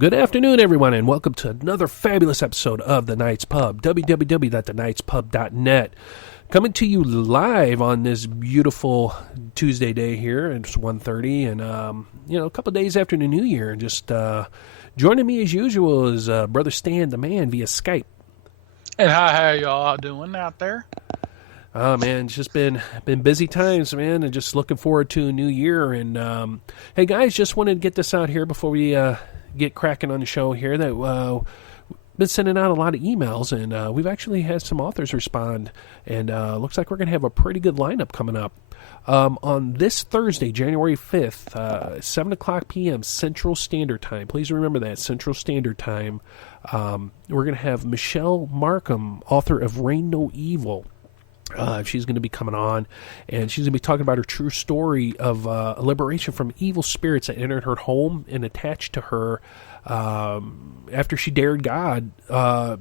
Good afternoon, everyone, and welcome to another fabulous episode of The Night's Pub, www.thenightspub.net. Coming to you live on this beautiful Tuesday day here. It's 1:30, and, a couple of days after the New Year. And just joining me as usual is Brother Stan the Man via Skype. And how y'all doing out there? Oh, man, it's just been busy times, man, and just looking forward to a new year. And, hey, guys, just wanted to get this out here before we get cracking on the show here that we've been sending out a lot of emails, and we've actually had some authors respond, and looks like we're going to have a pretty good lineup coming up. On this Thursday, January 5th, 7 o'clock p.m. Central Standard Time. Please remember that, Central Standard Time. We're going to have Michelle Markham, author of Reign No Evil. She's going to be coming on, and she's going to be talking about her true story of liberation from evil spirits that entered her home and attached to her after she dared God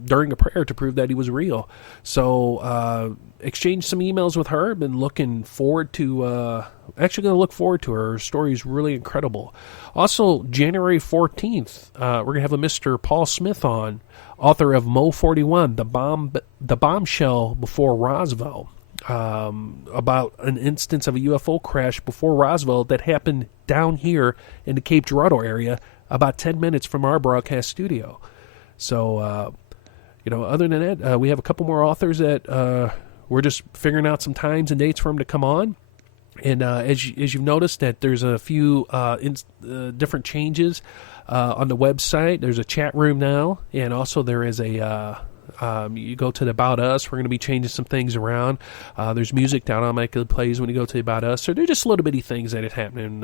during a prayer to prove that he was real. So exchanged some emails with her. Been looking forward to actually going to look forward to her. Her story is really incredible. Also, January 14th, we're going to have a Mr. Paul Smith on, author of Mo 41, the bombshell before Roswell. about an instance of a UFO crash before Roswell that happened down here in the Cape Girardeau area, about 10 minutes from our broadcast studio. So, other than that, we have a couple more authors that we're just figuring out some times and dates for them to come on. And as you've noticed, that there's a few different changes on the website. There's a chat room now, and also there is a you go to the About Us. We're going to be changing some things around. There's music down on my good plays when you go to the About Us. So they're just little bitty things that are happening,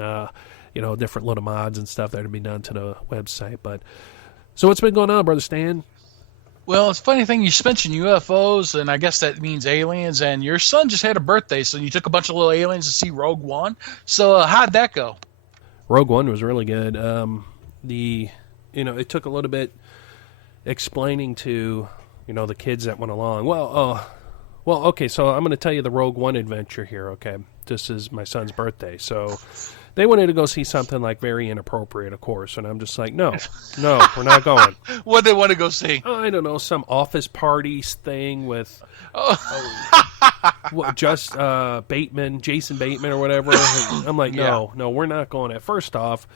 different little mods and stuff that are to be done to the website. But so what's been going on, Brother Stan? Well, it's a funny thing. You mentioned UFOs, and I guess that means aliens. And your son just had a birthday, so you took a bunch of little aliens to see Rouge One. So how'd that go? Rouge One was really good. It took a little bit explaining to the kids that went along. Okay. So I'm going to tell you the Rouge One adventure here. Okay, this is my son's birthday, so they wanted to go see something like very inappropriate, of course, and I'm just like, no, we're not going. What did they want to go see? I don't know, some office parties thing with Jason Bateman or whatever. I'm like, no, we're not going. First off,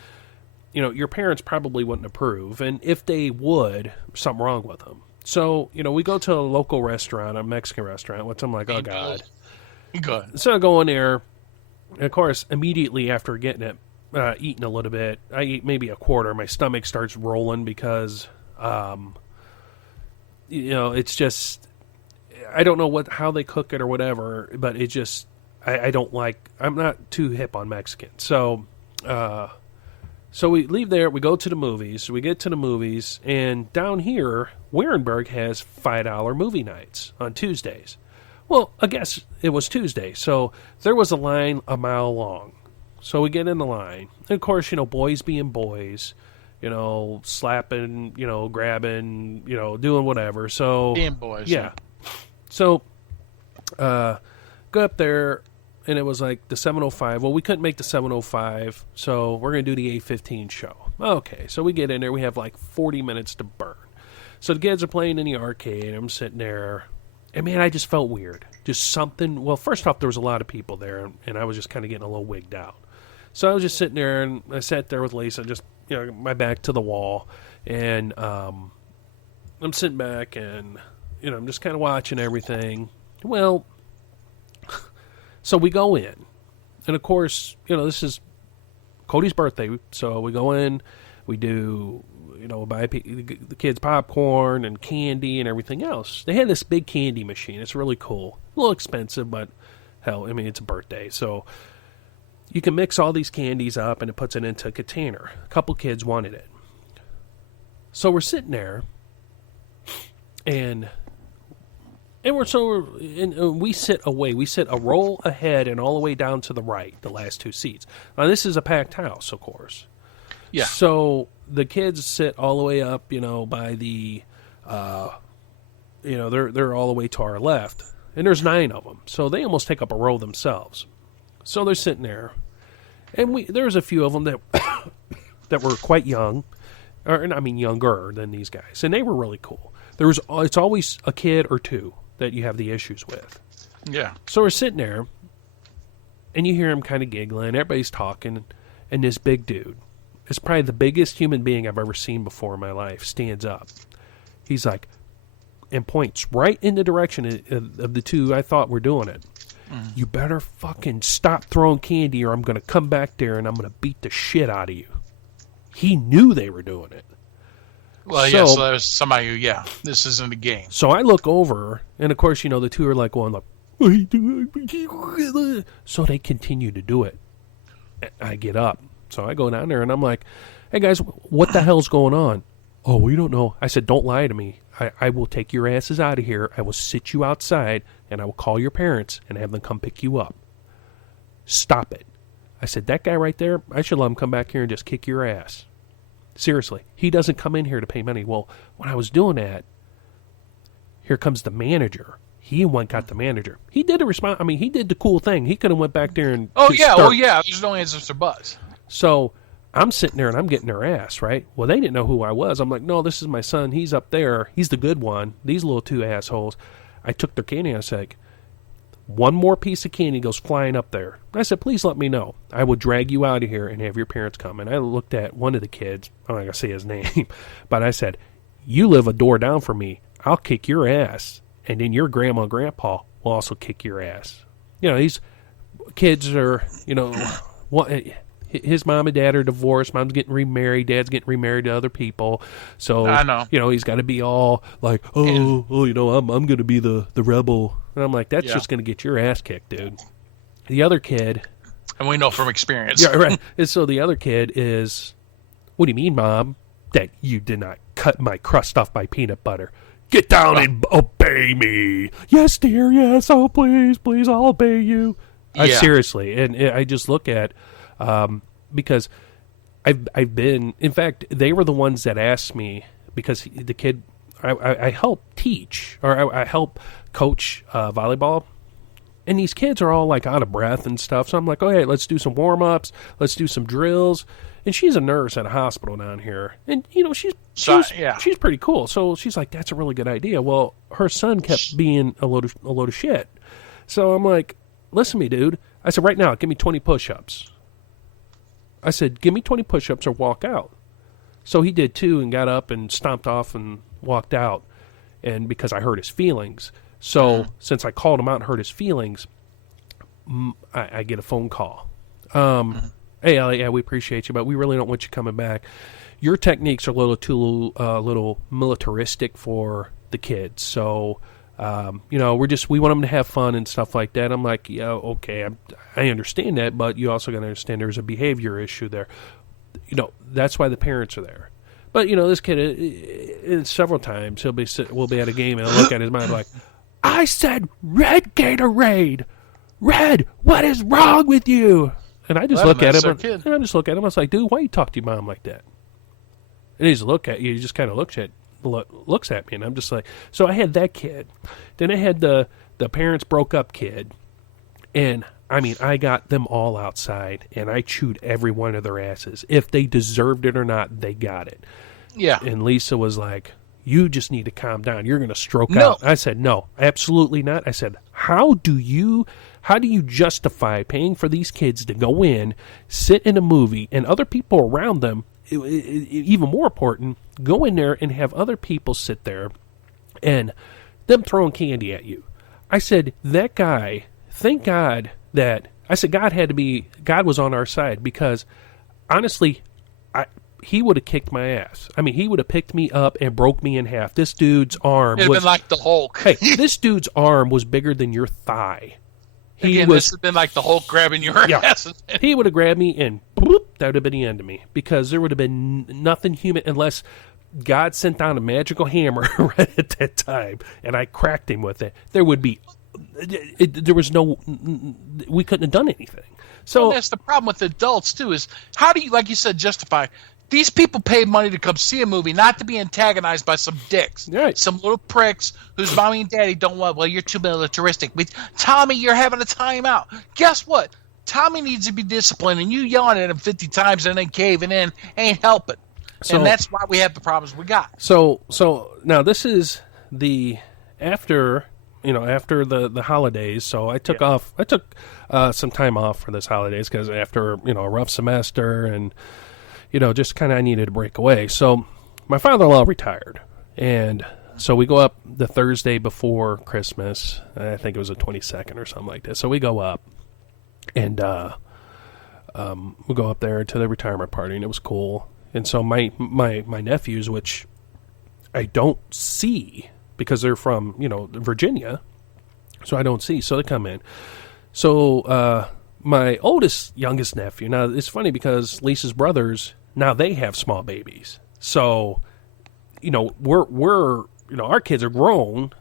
your parents probably wouldn't approve, and if they would, something wrong with them. So, we go to a local restaurant, a Mexican restaurant, which I'm like, oh, God. Good. So I go in there, and of course, immediately after getting it, eating a little bit, I eat maybe a quarter, my stomach starts rolling because, it's just, I don't know how they cook it or whatever, but it just, I don't like, I'm not too hip on Mexican. So we leave there, we go to the movies, we get to the movies, and down here, Warenberg has $5 movie nights on Tuesdays. Well, I guess it was Tuesday, so there was a line a mile long. So we get in the line. And of course, boys being boys, slapping, grabbing, doing whatever. So being boys. Yeah. So go up there, and it was like the 7:05. Well, we couldn't make the 7:05, so we're going to do the 8:15 show. Okay, so we get in there. We have like 40 minutes to burn. So the kids are playing in the arcade. I'm sitting there. And, man, I just felt weird. Just something. Well, first off, there was a lot of people there, and I was just kind of getting a little wigged out. So I was just sitting there, and I sat there with Lisa, just, my back to the wall. And I'm sitting back, and, I'm just kind of watching everything. Well, so we go in. And, of course, this is Cody's birthday. So we go in, we do... buy the kids popcorn and candy and everything else. They had this big candy machine. It's really cool. A little expensive, but hell, it's a birthday. So you can mix all these candies up and it puts it into a container. A couple kids wanted it. So we're sitting there and we sit away. We sit a row ahead and all the way down to the right, the last two seats. Now this is a packed house, of course. Yeah. So the kids sit all the way up, by the, they're all the way to our left, and there's 9 of them. So they almost take up a row themselves. So they're sitting there, and there's a few of them that that were quite young, younger than these guys, and they were really cool. It's always a kid or two that you have the issues with. Yeah. So we're sitting there, and you hear them kind of giggling. Everybody's talking, and this big dude. It's probably the biggest human being I've ever seen before in my life. Stands up. He's like, and points right in the direction of the two I thought were doing it. Mm. You better fucking stop throwing candy or I'm going to come back there and I'm going to beat the shit out of you. He knew they were doing it. Well, so there's somebody who, this isn't a game. So I look over, and of course, the two are like going, so they continue to do it. I get up. So I go down there, and I'm like, hey, guys, what the hell's going on? Oh, we don't know. I said, don't lie to me. I will take your asses out of here. I will sit you outside, and I will call your parents and have them come pick you up. Stop it. I said, that guy right there, I should let him come back here and just kick your ass. Seriously. He doesn't come in here to pay money. Well, when I was doing that, here comes the manager. He got the manager. He did he did the cool thing. He could have went back there and... There's no answers or buts. So I'm sitting there and I'm getting their ass, right? Well, they didn't know who I was. I'm like, no, this is my son. He's up there. He's the good one. These little two assholes. I took their candy and I was like, one more piece of candy goes flying up there. I said, please let me know. I will drag you out of here and have your parents come. And I looked at one of the kids. I'm not going to say his name. But I said, you live a door down from me. I'll kick your ass. And then your grandma and grandpa will also kick your ass. You know, these kids are, you know, his mom and dad are divorced. Mom's getting remarried. Dad's getting remarried to other people. So, I know. You know, he's got to be all like, you know, I'm going to be the rebel. And I'm like, that's just going to get your ass kicked, dude. The other kid. And we know from experience. Yeah, right. And so the other kid is, what do you mean, Mom, that you did not cut my crust off my peanut butter? Get down and obey me. Yes, dear, yes. Oh, please, I'll obey you. Seriously. And I just look at, because I've been, in fact, they were the ones that asked me, because the kid, I help teach, or I help coach volleyball. And these kids are all like out of breath and stuff. So I'm like, okay, let's do some warm-ups. Let's do some drills. And she's a nurse at a hospital down here. And, you know, she's pretty cool. So she's like, that's a really good idea. Well, her son kept being a load of shit. So I'm like, listen to me, dude. I said, right now, give me 20 push-ups. I said, give me 20 push-ups or walk out. So he did 2 and got up and stomped off and walked out. And because I hurt his feelings. So since I called him out and hurt his feelings, I get a phone call. Hey, Elliot, yeah, we appreciate you, but we really don't want you coming back. Your techniques are a little too little militaristic for the kids. So, you know, we want them to have fun and stuff like that. I'm like, yeah, okay, I understand that, but you also got to understand there's a behavior issue there. You know, that's why the parents are there. But, you know, this kid, several times, we'll be at a game and I'll look at his mind like, I said red Gatorade. Red, what is wrong with you? And I just look at him. I was like, dude, why you talk to your mom like that? And he just kind of looks at me, and I'm just like, so I had that kid. Then I had the parents broke up kid, and I mean, I got them all outside, and I chewed every one of their asses. If they deserved it or not, they got it. Yeah. And Lisa was like, you just need to calm down. You're going to stroke out. I said, no, absolutely not. I said, how do you justify paying for these kids to go in, sit in a movie, and other people around them, even more important, go in there and have other people sit there and them throwing candy at you? I said, that guy, thank God that, I said, God was on our side, because honestly, he would have kicked my ass. I mean, he would have picked me up and broke me in half. This dude's arm would have been like the Hulk. Hey, this dude's arm was bigger than your thigh. This would have been like the Hulk grabbing your ass. He would have grabbed me and bloop, that would have been the end of me, because there would have been nothing human unless God sent down a magical hammer right at that time and I cracked him with it. There would be, we couldn't have done anything. So that's the problem with adults too, is how do you, like you said, justify? These people paid money to come see a movie, not to be antagonized by some dicks. Right. Some little pricks whose mommy and daddy don't want, well, you're too militaristic. But Tommy, you're having a timeout. Guess what? Tommy needs to be disciplined, and you yelling at him 50 times and then caving in ain't helping. And that's why we have the problems we got. So now this is after the holidays. So I took some time off for this holidays, because after, a rough semester and, just kind of I needed to break away. So my father-in-law retired, and so we go up the Thursday before Christmas. I think it was the 22nd or something like that. So we go up, and we go up there to the retirement party, and it was cool. And so my nephews, which I don't see because they're from, Virginia, so I don't see. So they come in. So my youngest nephew, now it's funny because Lisa's brothers, now they have small babies. So, we're our kids are grown,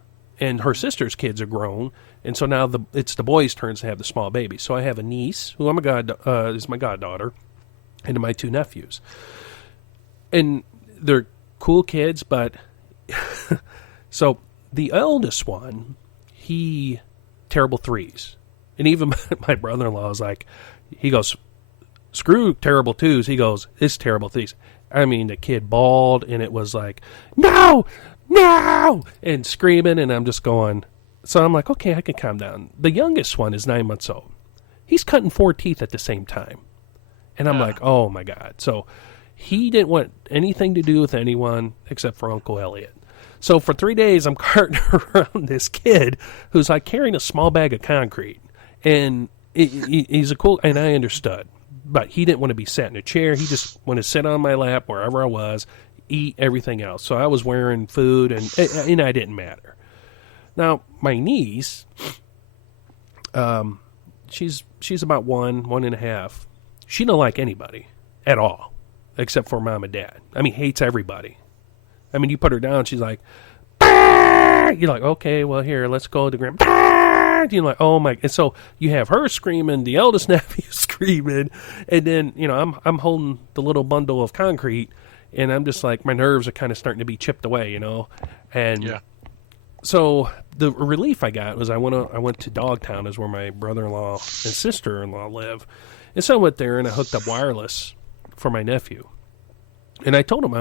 and her sister's kids are grown, and so now it's the boys' turns to have the small babies. So I have a niece who is my goddaughter, and my 2 nephews, and they're cool kids. But so the eldest one, he terrible threes, and even my brother-in-law is like, he goes, screw terrible twos. He goes, it's terrible threes. I mean, the kid bawled, and it was like, no, and screaming, and I'm just going, So I'm like, okay, I can calm down. The youngest one is 9 months old. He's cutting 4 teeth at the same time. And I'm like, oh my God. So he didn't want anything to do with anyone except for Uncle Elliot. So for 3 days, I'm carting around this kid who's like carrying a small bag of concrete. And he's a cool, and I understood. But he didn't want to be sat in a chair. He just wanted to sit on my lap wherever I was, eat everything else. So I was wearing food, and I didn't matter. Now, my niece, she's about 1.5. She don't like anybody at all, except for mom and dad. I mean, hates everybody. I mean, you put her down, she's like, bah! You're like, okay, well, here, let's go to grandma. Bah! You're like, oh my. And so you have her screaming, the eldest nephew screaming, and then, I'm holding the little bundle of concrete, and I'm just like, my nerves are kind of starting to be chipped away, And yeah. So the relief I got was I went to Dogtown, is where my brother-in-law and sister-in-law live. And so I went there and I hooked up wireless for my nephew. And I told him,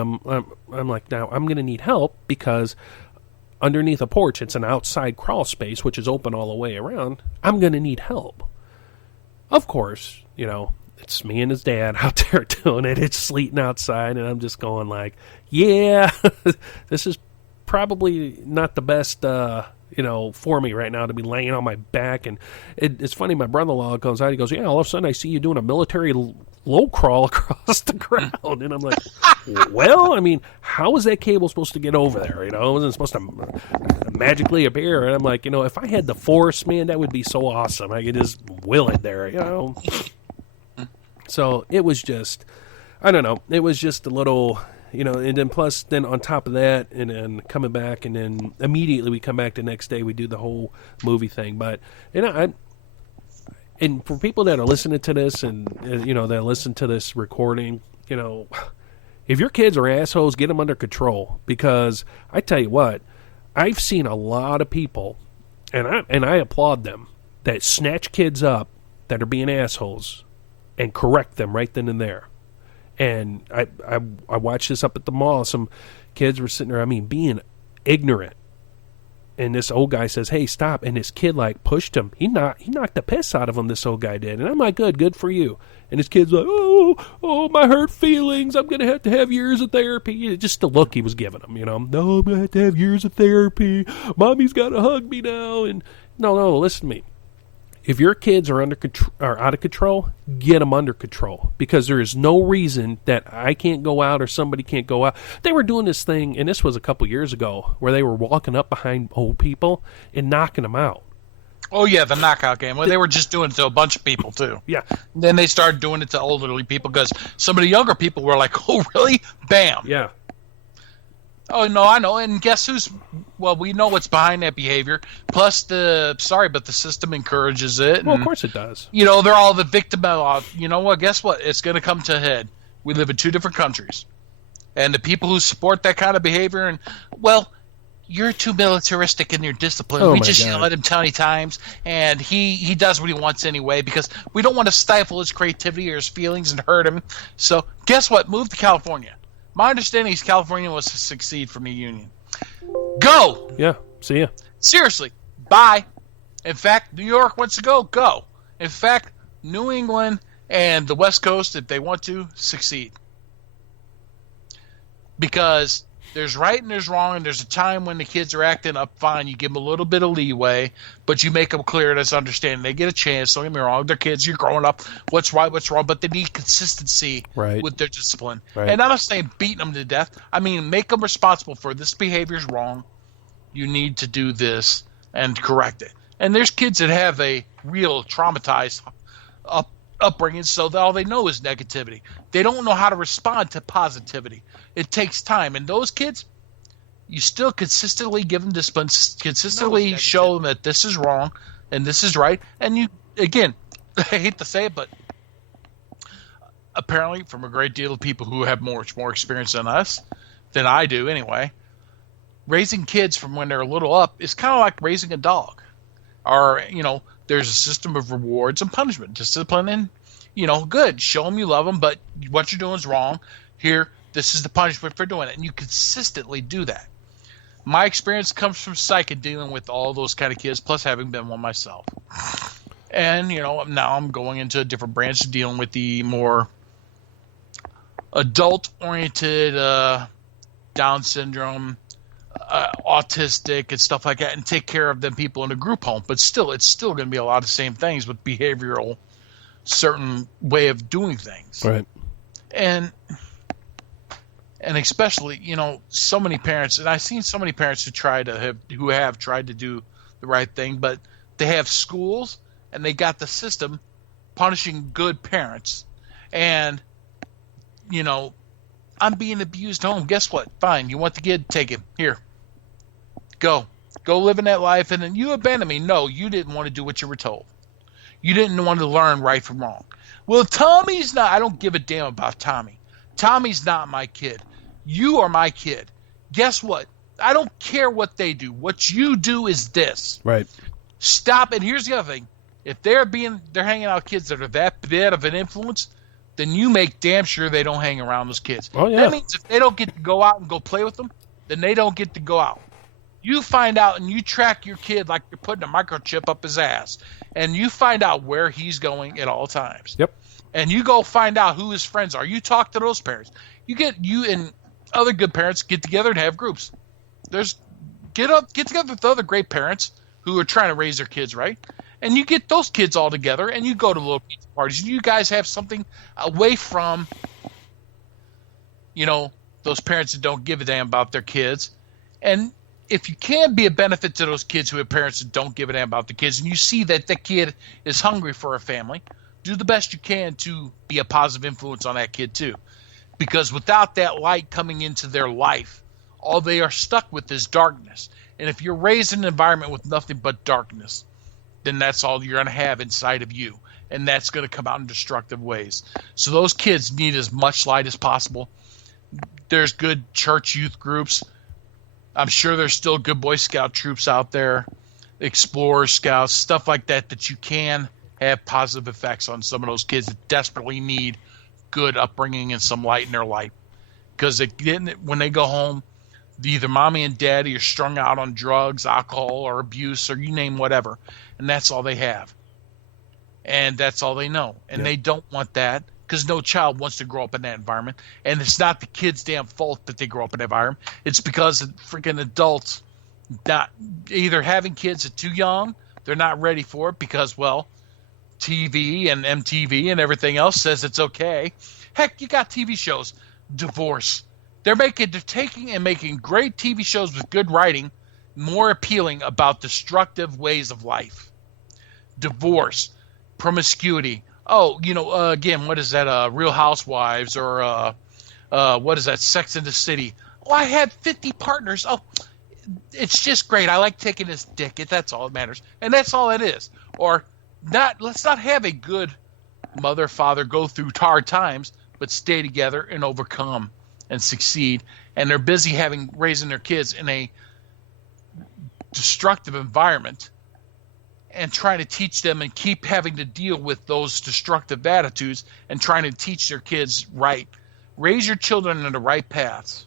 I'm like, now I'm going to need help because underneath a porch, it's an outside crawl space, which is open all the way around. I'm going to need help. Of course, it's me and his dad out there doing it. It's sleeting outside, and I'm just going like, yeah, this is probably not the best, for me right now to be laying on my back. And it's funny, my brother-in-law comes out, he goes, yeah, all of a sudden I see you doing a military low crawl across the ground. And I'm like, well, I mean, how is that cable supposed to get over there? It wasn't supposed to magically appear. And I'm like, if I had the force, man, that would be so awesome. I could just will it there, So it was just, I don't know, it was just a little... and then plus, then on top of that, and then coming back, and then immediately we come back the next day, we do the whole movie thing. But, and for people that are listening to this, and, that listen to this recording, if your kids are assholes, get them under control. Because I tell you what, I've seen a lot of people, and I applaud them, that snatch kids up that are being assholes and correct them right then and there. And I watched this up at the mall. Some kids were sitting there, being ignorant. And this old guy says, hey, stop. And this kid, pushed him. He knocked the piss out of him, this old guy did. And I'm like, good for you. And this kid's like, oh, my hurt feelings. I'm going to have years of therapy. Just the look he was giving him, No, I'm going to have to have years of therapy. Mommy's got to hug me now. And no, listen to me. If your kids are out of control, get them under control, because there is no reason that I can't go out or somebody can't go out. They were doing this thing, and this was a couple years ago, where they were walking up behind old people and knocking them out. Oh, yeah, the knockout game. Well, they were just doing it to a bunch of people, too. Yeah. Then they started doing it to elderly people because some of the younger people were like, oh, really? Bam. Yeah. Oh, no, I know. And guess who's... Well, we know what's behind that behavior. Plus, the system encourages it. Well, of course it does. They're all the victim of... Guess what? It's going to come to a head. We live in 2 different countries. And the people who support that kind of behavior... And, well, you're too militaristic in your discipline. Oh, we my just God. let him 20 times. And he does what he wants anyway, because we don't want to stifle his creativity or his feelings and hurt him. So, guess what? Move to California. My understanding is California was to succeed from the Union. Go! Yeah, see ya. Seriously, bye. In fact, New York wants to go. In fact, New England and the West Coast, if they want to, succeed. Because there's right and there's wrong, and there's a time when the kids are acting up fine. You give them a little bit of leeway, but you make them clear that's understanding. They get a chance. Don't get me wrong. They're kids. You're growing up. What's right, what's wrong. But they need consistency with their discipline. Right. And I'm not saying beating them to death. I mean, make them responsible for this behavior is wrong. You need to do this and correct it. And there's kids that have a real traumatized upbringing, so that all they know is negativity. They don't know how to respond to positivity. It takes time. And those kids, you still consistently give them discipline, consistently show them that this is wrong and this is right. And you, again, I hate to say it, but apparently from a great deal of people who have much more experience than us, than I do anyway, raising kids from when they're a little up is kind of like raising a dog. Or, there's a system of rewards and punishment, discipline, and, good. Show them you love them, but what you're doing is wrong. Here, this is the punishment for doing it. And you consistently do that. My experience comes from psych and dealing with all those kind of kids, plus having been one myself. And, now I'm going into a different branch, dealing with the more adult-oriented Down syndrome, autistic, and stuff like that, and take care of them people in a group home. But still, it's still going to be a lot of the same things with behavioral, certain way of doing things. Right. And especially, so many parents, and I've seen so many parents who have tried to do the right thing, but they have schools and they got the system punishing good parents. And, I'm being abused home. Guess what? Fine. You want the kid? Take him. Here. Go live in that life. And then you abandon me. No, you didn't want to do what you were told. You didn't want to learn right from wrong. Well, Tommy's not. I don't give a damn about Tommy. Tommy's not my kid. You are my kid. Guess what? I don't care what they do. What you do is this. Right. Stop. And here's the other thing. If they're hanging out with kids that are that bad of an influence, then you make damn sure they don't hang around those kids. Oh, yeah. That means if they don't get to go out and go play with them, then they don't get to go out. You find out and you track your kid like you're putting a microchip up his ass, and you find out where he's going at all times. Yep. And you go find out who his friends are. You talk to those parents. You and other good parents get together and have groups. Get together with other great parents who are trying to raise their kids right, and you get those kids all together and you go to little pizza parties. And you guys have something away from, those parents that don't give a damn about their kids. And if you can be a benefit to those kids who have parents that don't give a damn about the kids, and you see that the kid is hungry for a family, do the best you can to be a positive influence on that kid too. Because without that light coming into their life, all they are stuck with is darkness. And if you're raised in an environment with nothing but darkness, then that's all you're going to have inside of you. And that's going to come out in destructive ways. So those kids need as much light as possible. There's good church youth groups. I'm sure there's still good Boy Scout troops out there, Explorer Scouts, stuff like that, that you can have positive effects on some of those kids that desperately need good upbringing and some light in their life. Because when they go home, either mommy and daddy are strung out on drugs, alcohol, or abuse, or you name whatever. And that's all they have. And that's all they know. And they don't want that, because no child wants to grow up in that environment. And it's not the kid's damn fault that they grow up in that environment. It's because the freaking adults not either having kids at too young, they're not ready for it because, well, TV and MTV and everything else says it's okay. Heck, you got TV shows. Divorce. They're taking and making great TV shows with good writing, more appealing about destructive ways of life. Divorce, promiscuity. Oh, again, what is that? Real Housewives, or what is that? Sex in the City. Oh, I had 50 partners. Oh, it's just great. I like taking his dick. That's all that matters, and that's all it is. Or not. Let's not have a good mother, father go through hard times, but stay together and overcome and succeed. And they're busy raising their kids in a destructive environment and trying to teach them and keep having to deal with those destructive attitudes and trying to teach their kids right. Raise your children in the right paths,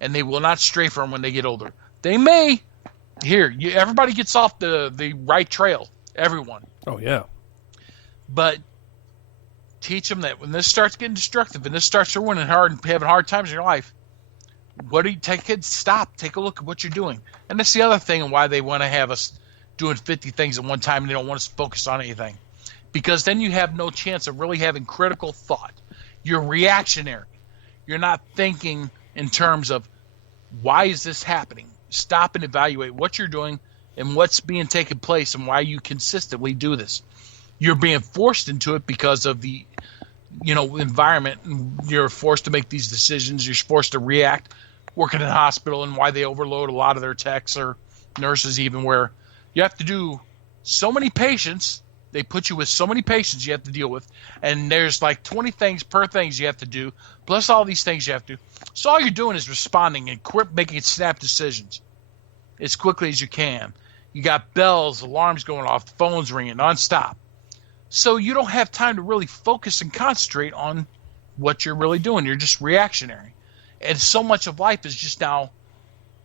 and they will not stray from when they get older. They may. Everybody gets off the right trail. Everyone. Oh, yeah. But teach them that when this starts getting destructive and this starts ruining hard and having hard times in your life, kids, stop. Take a look at what you're doing. And that's the other thing and why they want to have us doing 50 things at one time and they don't want us to focus on anything. Because then you have no chance of really having critical thought. You're reactionary. You're not thinking in terms of, why is this happening? Stop and evaluate what you're doing and what's being taken place and why you consistently do this. You're being forced into it because of the environment. You're forced to make these decisions. You're forced to react. Working in a hospital and why they overload a lot of their techs or nurses, even where you have to do so many patients. They put you with so many patients you have to deal with, and there's like 20 things per things you have to do, plus all these things you have to do. So all you're doing is responding and making snap decisions as quickly as you can. You got bells, alarms going off, the phone's ringing nonstop. So you don't have time to really focus and concentrate on what you're really doing. You're just reactionary. And so much of life is just now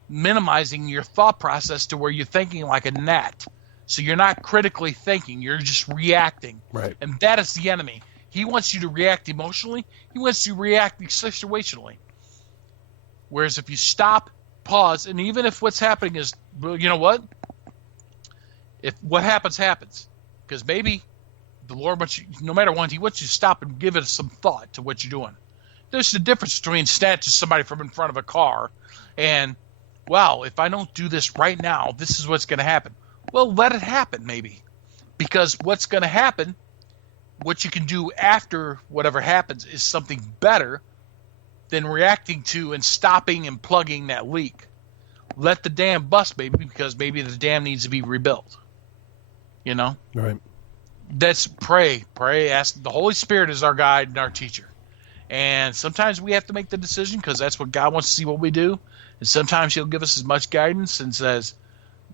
minimizing your thought process to where you're thinking like a gnat. So you're not critically thinking, you're just reacting. Right. And that is the enemy. He wants you to react emotionally. He wants you to react situationally. Whereas if you stop, pause, and even if what's happening is, well, you know what? If what happens, happens. Because maybe the Lord wants you, no matter what, he wants you to stop and give it some thought to what you're doing. There's the difference between snatching somebody from in front of a car and, wow, if I don't do this right now, this is what's going to happen. Well, let it happen, maybe. Because what's going to happen, what you can do after whatever happens, is something better than reacting to and stopping and plugging that leak. Let the dam bust, maybe, because maybe the dam needs to be rebuilt. You know? Right. That's pray. Ask. The Holy Spirit is our guide and our teacher. And sometimes we have to make the decision because that's what God wants to see what we do. And sometimes he'll give us as much guidance and says,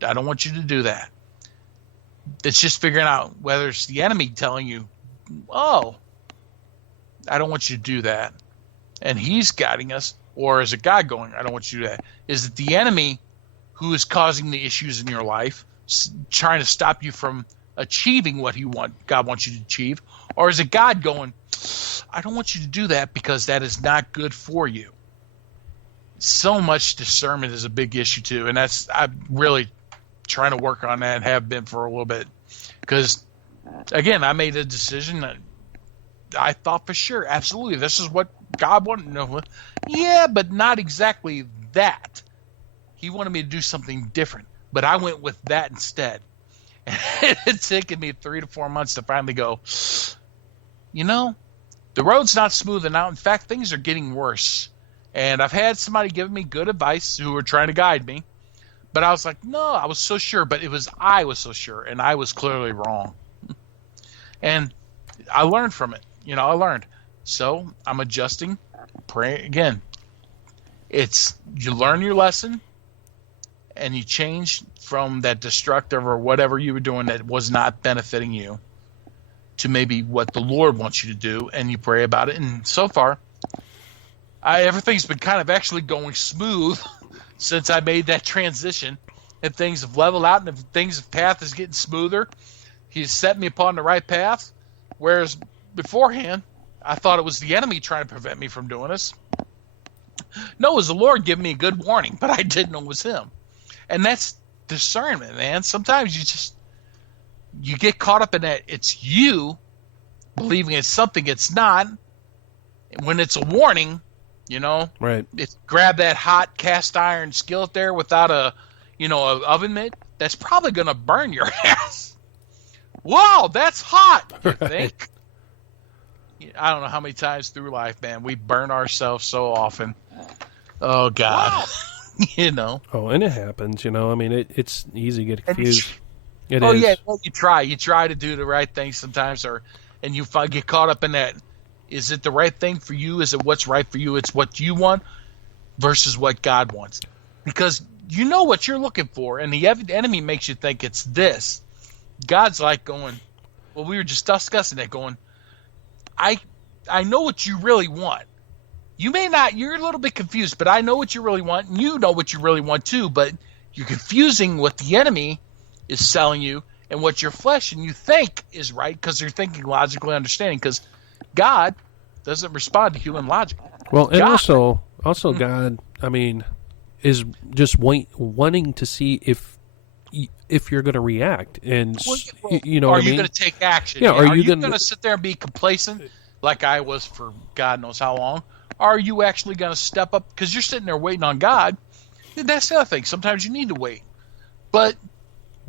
I don't want you to do that. It's just figuring out whether it's the enemy telling you, oh, I don't want you to do that. And he's guiding us. Or is it God going, I don't want you to do that? Is it the enemy who is causing the issues in your life, trying to stop you from achieving what God wants you to achieve? Or is it God going, I don't want you to do that because that is not good for you? So much discernment is a big issue too. And I'm really trying to work on that and have been for a little bit. Because, again, I made a decision that I thought for sure, absolutely, this is what God wanted to know. Yeah, but not exactly that. He wanted me to do something different. But I went with that instead. It's taken me 3 to 4 months to finally go, you know, the road's not smoothing out. In fact, things are getting worse. And I've had somebody give me good advice who were trying to guide me. But I was like, no, I was so sure. But I was so sure. And I was clearly wrong. And I learned from it. You know, I learned. So I'm adjusting. Pray again. You learn your lesson. And you change from that destructive or whatever you were doing that was not benefiting you to maybe what the Lord wants you to do, and you pray about it. And so far, everything's been kind of actually going smooth since I made that transition, and things have leveled out, and the path is getting smoother. He's set me upon the right path, whereas beforehand, I thought it was the enemy trying to prevent me from doing this. No, it was the Lord giving me a good warning, but I didn't know it was him. And that's discernment, man. Sometimes you get caught up in that it's you believing it's something it's not. When it's a warning, you know, right? It's grab that hot cast iron skillet there without a oven mitt. That's probably going to burn your ass. Wow, that's hot. You think? I don't know how many times through life, man, we burn ourselves so often. Oh God. Wow. You know. Oh, and it happens, you know. I mean, it's easy to get confused. It is. Yeah, well, you try to do the right thing sometimes, and you get caught up in that. Is it the right thing for you? Is it what's right for you? It's what you want versus what God wants, because you know what you're looking for, and the enemy makes you think it's this. God's like going, well, we were just discussing that, going, I know what you really want. You may not, you're a little bit confused, but I know what you really want, and you know what you really want too, but you're confusing what the enemy is selling you and what your flesh and you think is right because you're thinking logically understanding, because God doesn't respond to human logic. Well, and God, also God, I mean, is just wanting to see if you're going to react, and you know, are you going to take action? Yeah, are you going to sit there and be complacent like I was for God knows how long? Are you actually going to step up? Because you're sitting there waiting on God. That's the other thing. Sometimes you need to wait. But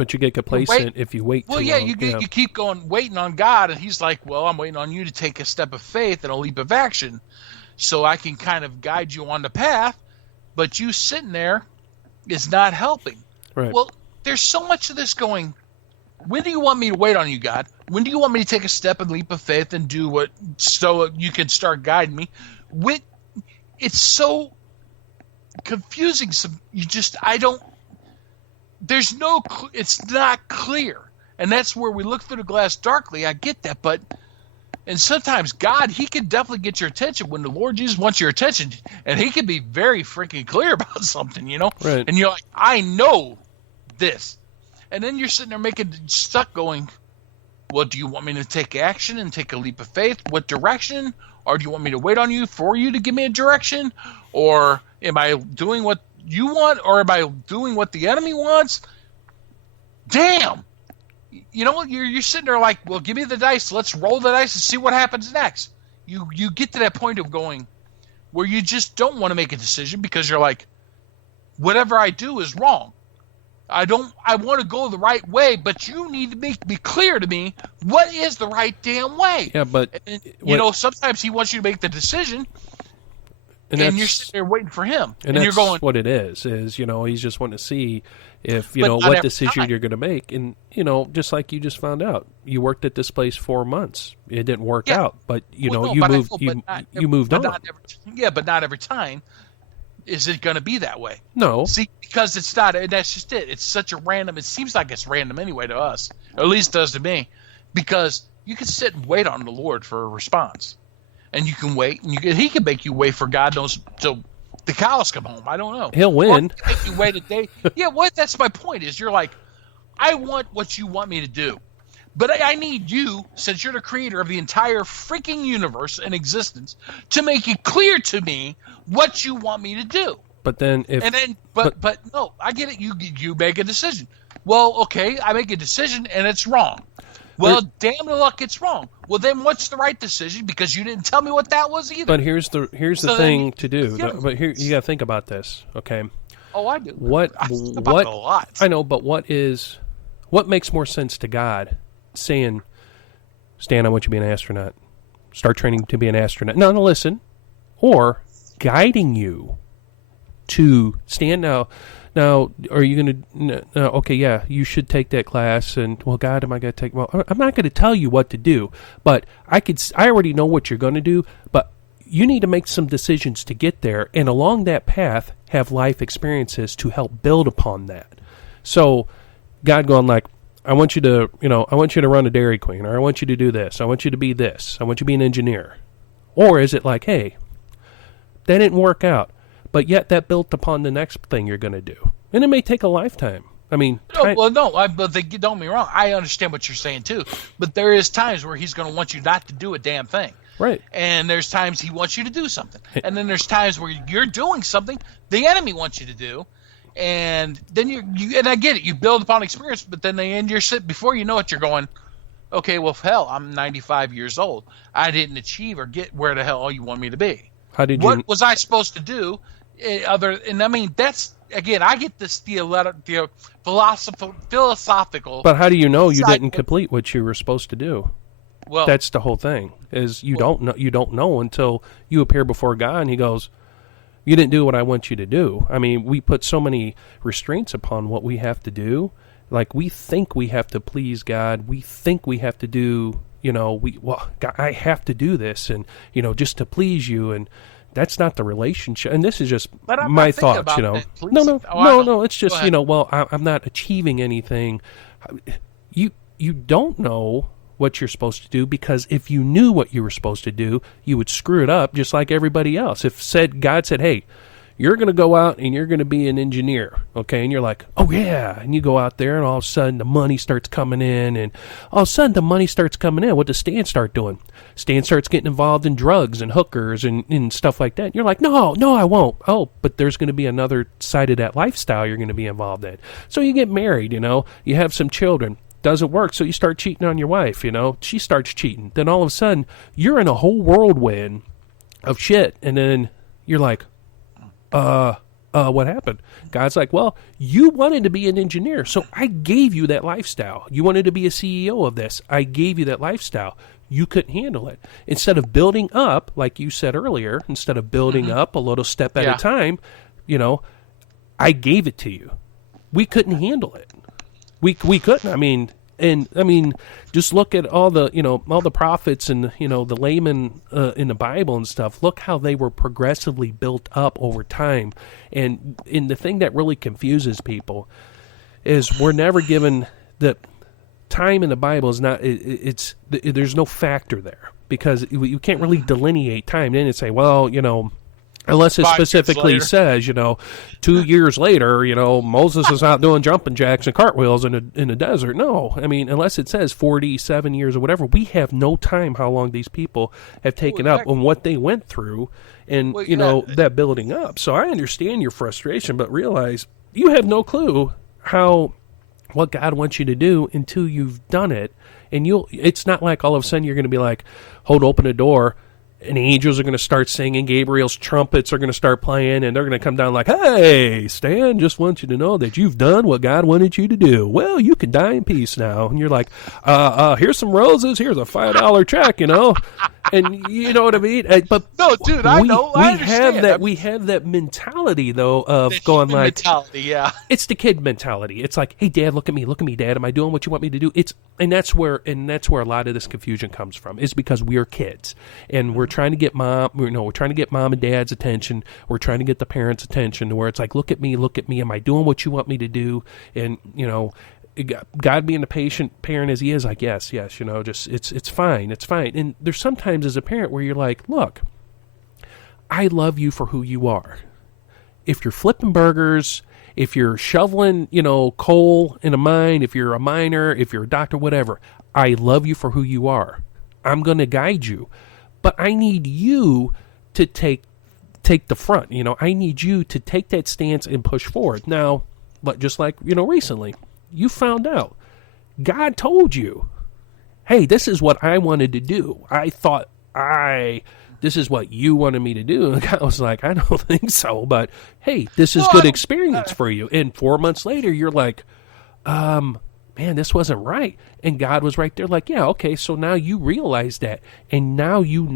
you get complacent if you wait too long. You keep going, waiting on God, and he's like, well, I'm waiting on you to take a step of faith and a leap of action so I can kind of guide you on the path, but you sitting there is not helping. Right. Well, there's so much of this going, when do you want me to wait on you, God? When do you want me to take a step and leap of faith and do what so you can start guiding me? It's so confusing. It's not clear. And that's where we look through the glass darkly. I get that, but And sometimes God, he can definitely get your attention when the Lord Jesus wants your attention, and he can be very freaking clear about something, you know? Right. And you're like, I know this. And then you're sitting there stuck going, well, do you want me to take action and take a leap of faith? What direction? Or do you want me to wait on you for you to give me a direction? Or am I doing what you want? Or am I doing what the enemy wants? Damn. You know, you're sitting there like, well, give me the dice. Let's roll the dice and see what happens next. You get to that point of going where you just don't want to make a decision because you're like, whatever I do is wrong. I want to go the right way, but you need to be clear to me what is the right damn way. Yeah, but and, you know, sometimes he wants you to make the decision, and you're sitting there waiting for him, and you're going, what it is you know, he's just wanting to see if you know what decision you're going to make, and you know, just like you just found out, you worked at this place 4 months, it didn't work out, but you moved on. But not every time is it going to be that way. No. See, because it's not, that's just it. It's such a random, it seems like it's random anyway to us, or at least it does to me, because you can sit and wait on the Lord for a response. And you can wait, and he can make you wait for God knows till the cows come home. I don't know. He'll win. Or he can make you wait a day. Yeah, that's my point is you're like, I want what you want me to do. But I need you, since you're the creator of the entire freaking universe and existence, to make it clear to me what you want me to do. But then but no, I get it. You make a decision. Well, okay, I make a decision and it's wrong. Well, damn the luck, it's wrong. Well, then what's the right decision? Because you didn't tell me what that was either. But here's the thing to do. But here you got to think about this, okay? Oh, I do. I think about it a lot. I know, but what makes more sense to God? Saying, Stan, I want you to be an astronaut. Start training to be an astronaut. No, listen. Or guiding you to Stan now, are you going to, okay, yeah, you should take that class. And, well, God, am I going to take, well, I'm not going to tell you what to do. But I already know what you're going to do. But you need to make some decisions to get there. And along that path, have life experiences to help build upon that. So God going like, I want you to run a Dairy Queen, or I want you to do this. I want you to be this. I want you to be an engineer. Or is it like, hey, that didn't work out, but yet that built upon the next thing you're going to do. And it may take a lifetime. I mean, but don't get me wrong. I understand what you're saying too, but there is times where he's going to want you not to do a damn thing. Right. And there's times he wants you to do something. And then there's times where you're doing something the enemy wants you to do. And then and I get it, you build upon experience, but then before you know it, you're going, okay, well, hell, I'm 95 years old. I didn't achieve or get where the hell you want me to be. What was I supposed to do? And I mean, that's, again, I get this the philosophical. But how do you know you didn't complete what you were supposed to do? Well, that's the whole thing. Is you don't know until you appear before God, and He goes, you didn't do what I want you to do. I mean, we put so many restraints upon what we have to do. Like, we think we have to please God. We think we have to do, God, I have to do this, and, just to please you. And that's not the relationship. And this is just my thoughts, No. It's just, I'm not achieving anything. You don't know what you're supposed to do, because if you knew what you were supposed to do, you would screw it up just like everybody else. If God said, hey, you're going to go out and you're going to be an engineer, okay, and you're like, oh yeah, and you go out there and all of a sudden the money starts coming in, what does Stan start doing? Stan starts getting involved in drugs and hookers and stuff like that. And you're like, no, I won't. Oh, but there's going to be another side of that lifestyle you're going to be involved in. So you get married, you have some children. Doesn't work, so you start cheating on your wife, she starts cheating. Then all of a sudden, you're in a whole whirlwind of shit, and then you're like, what happened? God's like, well, you wanted to be an engineer, so I gave you that lifestyle. You wanted to be a CEO of this. I gave you that lifestyle. You couldn't handle it. Instead of building up, like you said earlier, up a little step at a time, I gave it to you. We couldn't handle it. We couldn't. I mean, just look at all the prophets and the laymen in the Bible and stuff. Look how they were progressively built up over time. And the thing that really confuses people is we're never given the time in the Bible is not. There's no factor there, because you can't really delineate time. Then and say, well, unless it specifically says, 2 years later, Moses is out doing jumping jacks and cartwheels in the desert. No, I mean, unless it says 47 years or whatever, we have no time how long these people have taken up and what they went through and, that building up. So I understand your frustration, but realize you have no clue what God wants you to do until you've done it. And it's not like all of a sudden you're going to be like, hold open a door, and angels are going to start singing, Gabriel's trumpets are going to start playing, and they're going to come down like, hey, Stan, just want you to know that you've done what God wanted you to do. Well, you can die in peace now. And you're like, here's some roses, here's a $5 check, And you know what I mean? But no, dude, I know. I understand. We have that mentality, though, of going like... mentality, yeah. It's the kid mentality. It's like, hey, Dad, look at me, Dad. Am I doing what you want me to do? And that's where a lot of this confusion comes from. Is because we're kids, and we're trying to get mom and dad's attention. We're trying to get the parents' attention, where it's like, look at me. Am I doing what you want me to do? And God being the patient parent as he is, like, yes, just it's fine. And there's sometimes as a parent where you're like, look, I love you for who you are. If you're flipping burgers, if you're shoveling, coal in a mine, if you're a miner, if you're a doctor, whatever, I love you for who you are. I'm going to guide you. But I need you to take the front. I need you to take that stance and push forward. Now, just like, recently, you found out. God told you, hey, this is what I wanted to do. I thought this is what you wanted me to do. And God was like, I don't think so, but hey, this is good experience for you. And 4 months later, you're like, man, this wasn't right. And God was right there like, yeah, okay, so now you realize that. And now you've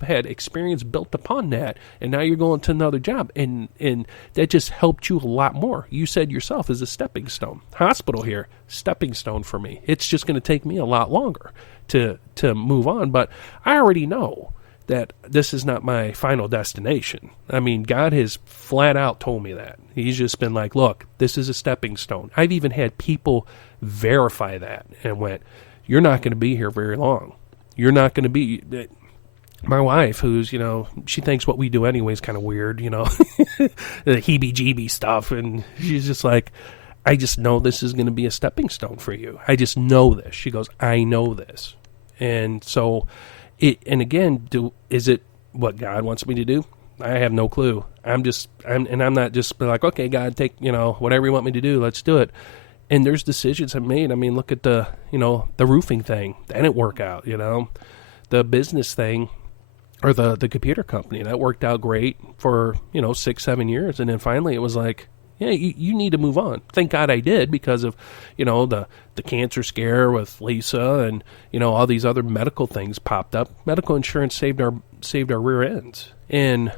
had experience built upon that. And now you're going to another job. And that just helped you a lot more. You said yourself as a stepping stone. Hospital here, stepping stone for me. It's just going to take me a lot longer to move on. But I already know that this is not my final destination. I mean, God has flat out told me that. He's just been like, look, this is a stepping stone. I've even had people verify that and went, you're not going to be here very long. You're not going to be... My wife, who's, she thinks what we do anyway is kind of weird, the heebie-jeebie stuff. And she's just like, I just know this is going to be a stepping stone for you. I just know this. She goes, I know this. And so... is it what God wants me to do? I have no clue. I'm not just like, okay, God, take, whatever you want me to do, let's do it. And there's decisions I've made. I mean, look at the roofing thing. That didn't work out, The business thing, or the computer company, that worked out great for, 6-7 years. And then finally it was like, yeah, you need to move on. Thank God I did, because of, the cancer scare with Lisa and, all these other medical things popped up. Medical insurance saved our rear ends. And,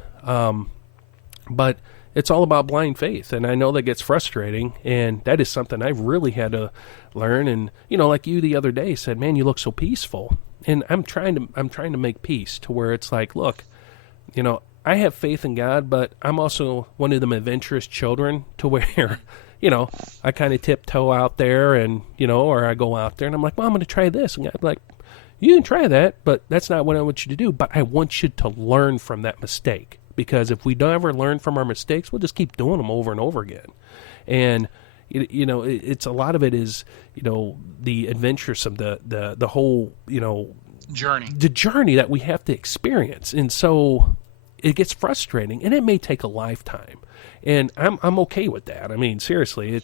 but it's all about blind faith. And I know that gets frustrating. And that is something I've really had to learn. And, like you the other day said, man, you look so peaceful. And I'm trying to make peace to where it's like, look, I have faith in God, but I'm also one of them adventurous children to where, I kind of tiptoe out there and, or I go out there and I'm like, well, I'm going to try this. And God's like, you can try that, but that's not what I want you to do. But I want you to learn from that mistake, because if we don't ever learn from our mistakes, we'll just keep doing them over and over again. And, it's a lot of it is, the adventuresome, the whole, journey, the journey that we have to experience. And so it gets frustrating, and it may take a lifetime, and I'm okay with that. I mean, seriously,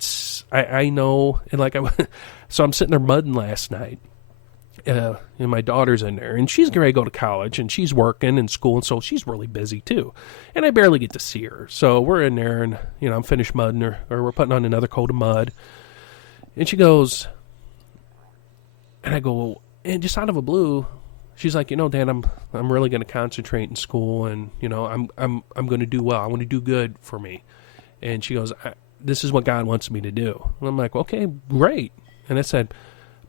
I know, and like so I'm sitting there mudding last night, and my daughter's in there, and she's going to go to college, and she's working in school, and so she's really busy too, and I barely get to see her. So we're in there, and I'm finished mudding her, or we're putting on another coat of mud, and she goes, and I go, and just out of the blue, she's like, Dad, I'm really going to concentrate in school, and I'm going to do well. I want to do good for me. And she goes, this is what God wants me to do. And I'm like, okay, great. And I said,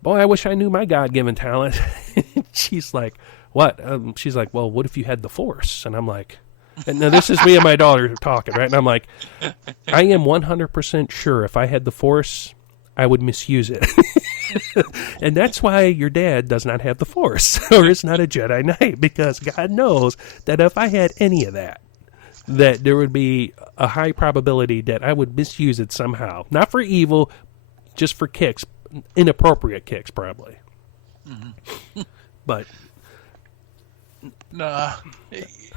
boy, I wish I knew my God-given talent. She's like, what? She's like, well, what if you had the Force? And I'm like, and now this is me and my daughter talking, right? And I'm like, I am 100% sure if I had the Force, I would misuse it. And that's why your dad does not have the Force or is not a Jedi Knight, because God knows that if I had any of that, that there would be a high probability that I would misuse it somehow. Not for evil, just for kicks, inappropriate kicks probably. But nah,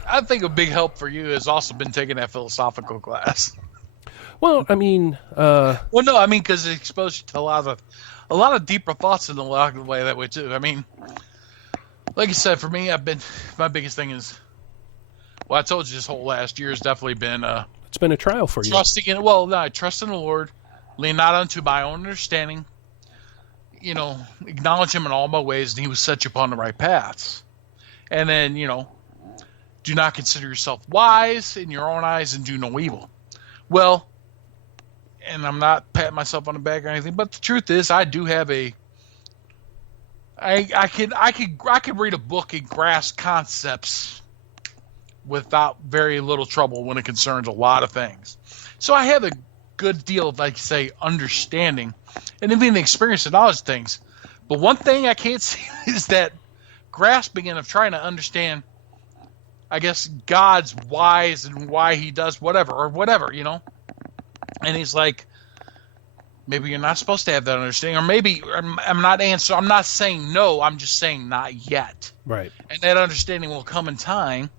I think a big help for you has also been taking that philosophical class. well, I mean, Well, no, I mean, because it exposed you to a lot of deeper thoughts in a lot of the way that way too. I mean, like I said, for me, my biggest thing is, well, I told you this whole last year has definitely been it's been a trial for you. I trust in the Lord, lean not unto my own understanding, acknowledge him in all my ways, and he will set you upon the right paths. And then, do not consider yourself wise in your own eyes and do no evil. Well, and I'm not patting myself on the back or anything, but the truth is I do have I could read a book and grasp concepts without very little trouble when it concerns a lot of things. So I have a good deal of, like, say, understanding and even experience and knowledge of things. But one thing I can't see is that grasping and of trying to understand, I guess, God's whys and why he does whatever. And he's like, maybe you're not supposed to have that understanding, or maybe I'm not saying no, I'm just saying not yet. Right. And that understanding will come in time.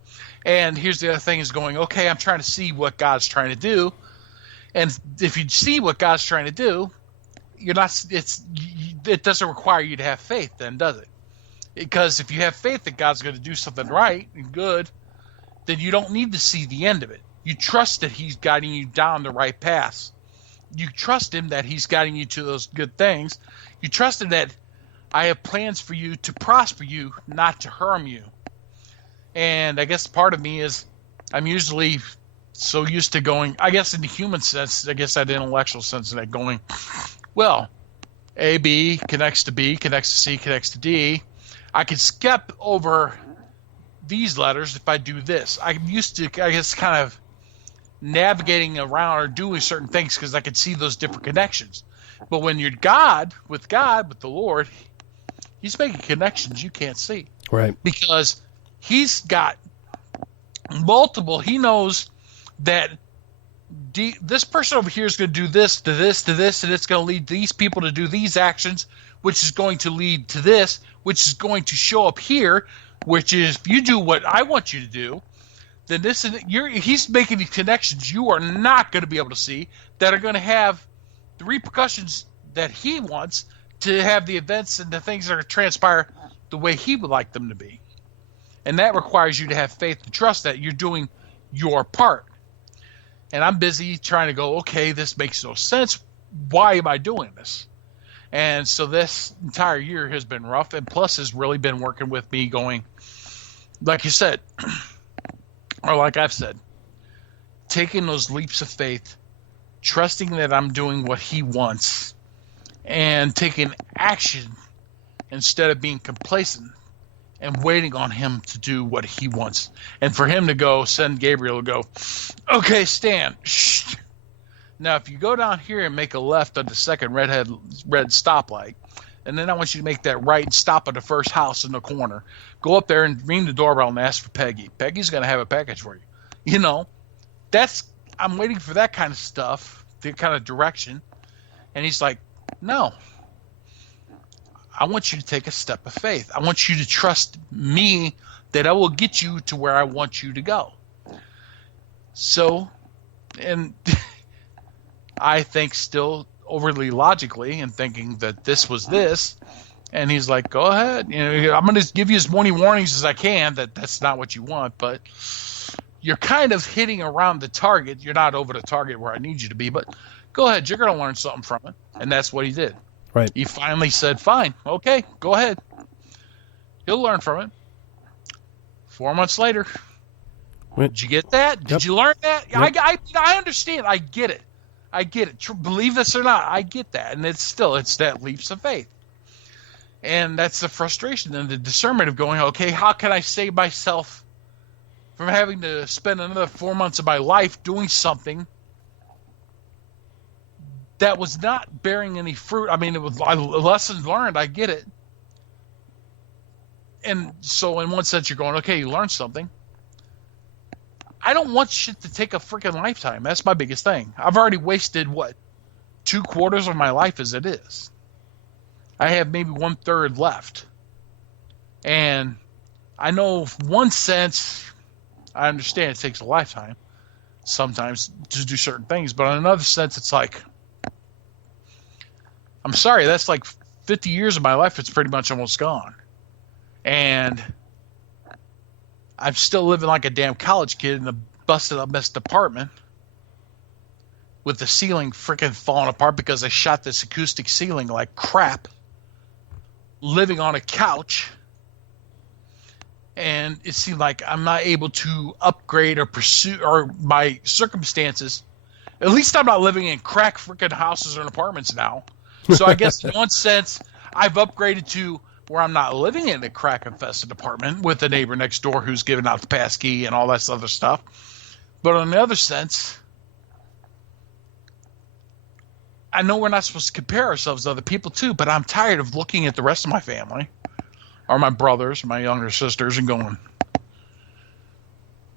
And here's the other thing is going, okay, I'm trying to see what God's trying to do. And if you see what God's trying to do, it doesn't require you to have faith then, does it? Because if you have faith that God's going to do something right and good, then you don't need to see the end of it. You trust that he's guiding you down the right path. You trust him that he's guiding you to those good things. You trust him that I have plans for you to prosper you, not to harm you. And I guess part of me is I'm usually so used to going, I guess in the human sense, I guess that intellectual sense of that going, well, A, B connects to B, connects to C, connects to D. I could skip over these letters if I do this. I'm used to, I guess, kind of navigating around or doing certain things because I could see those different connections. But when you're with the Lord, he's making connections you can't see. Right. Because he's got multiple, he knows that this person over here is going to do this, to this, to this, and it's going to lead these people to do these actions, which is going to lead to this, which is going to show up here, which is if you do what I want you to do, then he's making these connections you are not going to be able to see that are going to have the repercussions that he wants to have the events and the things that are transpire the way he would like them to be. And that requires you to have faith and trust that you're doing your part. And I'm busy trying to go, okay, this makes no sense. Why am I doing this? And so this entire year has been rough, and plus has really been working with me going, like you said, or like I've said, taking those leaps of faith, trusting that I'm doing what he wants, and taking action instead of being complacent and waiting on him to do what he wants. And for him to go, send Gabriel to go, okay, Stan, shh. Now, if you go down here and make a left on the second red stoplight, and then I want you to make that right and stop at the first house in the corner, go up there and ring the doorbell and ask for Peggy. Peggy's going to have a package for you. I'm waiting for that kind of stuff, the kind of direction. And he's like, no. I want you to take a step of faith. I want you to trust me that I will get you to where I want you to go. So, and I think still overly logically and thinking that this was this. And he's like, go ahead. I'm going to give you as many warnings as I can that that's not what you want. But you're kind of hitting around the target. You're not over the target where I need you to be. But go ahead. You're going to learn something from it. And that's what he did. Right. He finally said, fine, okay, go ahead. He'll learn from it. 4 months later. Did you get that? Did you learn that? Yep. I understand. I get it. Believe this or not, I get that. And it's that leaps of faith. And that's the frustration and the discernment of going, okay, how can I save myself from having to spend another 4 months of my life doing something that was not bearing any fruit. I mean, it was lessons learned. I get it. And so in one sense, you're going, okay, you learned something. I don't want shit to take a freaking lifetime. That's my biggest thing. I've already wasted, 2/4 of my life as it is. I have maybe 1/3 left. And I know in one sense, I understand it takes a lifetime sometimes to do certain things. But in another sense, it's like, I'm sorry, that's like 50 years of my life. It's pretty much almost gone. And I'm still living like a damn college kid in a busted up messed apartment with the ceiling freaking falling apart because I shot this acoustic ceiling like crap, living on a couch. And it seemed like I'm not able to upgrade or pursue, or my circumstances. At least I'm not living in crack freaking houses or apartments now. So I guess in one sense, I've upgraded to where I'm not living in a crack-infested apartment with the neighbor next door who's giving out the pass key and all that other stuff. But in the other sense, I know we're not supposed to compare ourselves to other people too, but I'm tired of looking at the rest of my family, or my brothers, or my younger sisters, and going,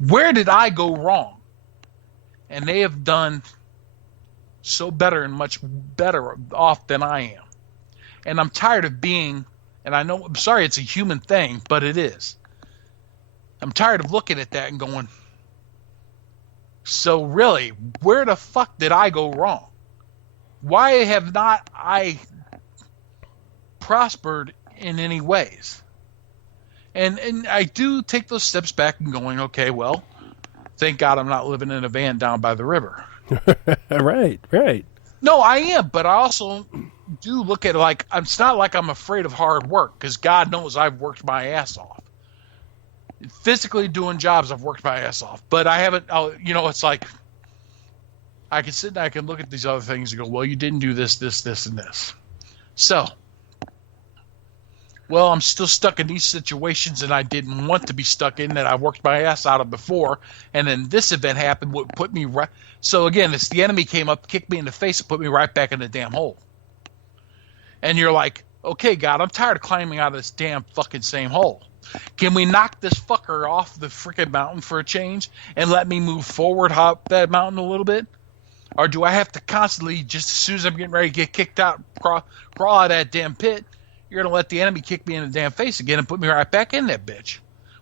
where did I go wrong? And they have done so better and much better off than I am. And I'm tired of being... And I know, I'm sorry, it's a human thing, but it is. I'm tired of looking at that and going, so really, where the fuck did I go wrong? Why have not I prospered in any ways? And I do take those steps back and going, okay, well, thank God I'm not living in a van down by the river. Right. No, I am, but I also do look at it like, it's not like I'm afraid of hard work, because God knows I've worked my ass off. Physically doing jobs, I've worked my ass off. But I haven't, it's like, I can sit and I can look at these other things and go, well, you didn't do this, this, this, and this. So, well, I'm still stuck in these situations that I didn't want to be stuck in, that I worked my ass out of before, and then this event happened, what put me right. So again, it's the enemy came up, kicked me in the face, and put me right back in the damn hole. And you're like, okay, God, I'm tired of climbing out of this damn fucking same hole. Can we knock this fucker off the freaking mountain for a change and let me move forward, hop that mountain a little bit? Or do I have to constantly, just as soon as I'm getting ready to get kicked out, crawl out of that damn pit, you're going to let the enemy kick me in the damn face again and put me right back in that bitch?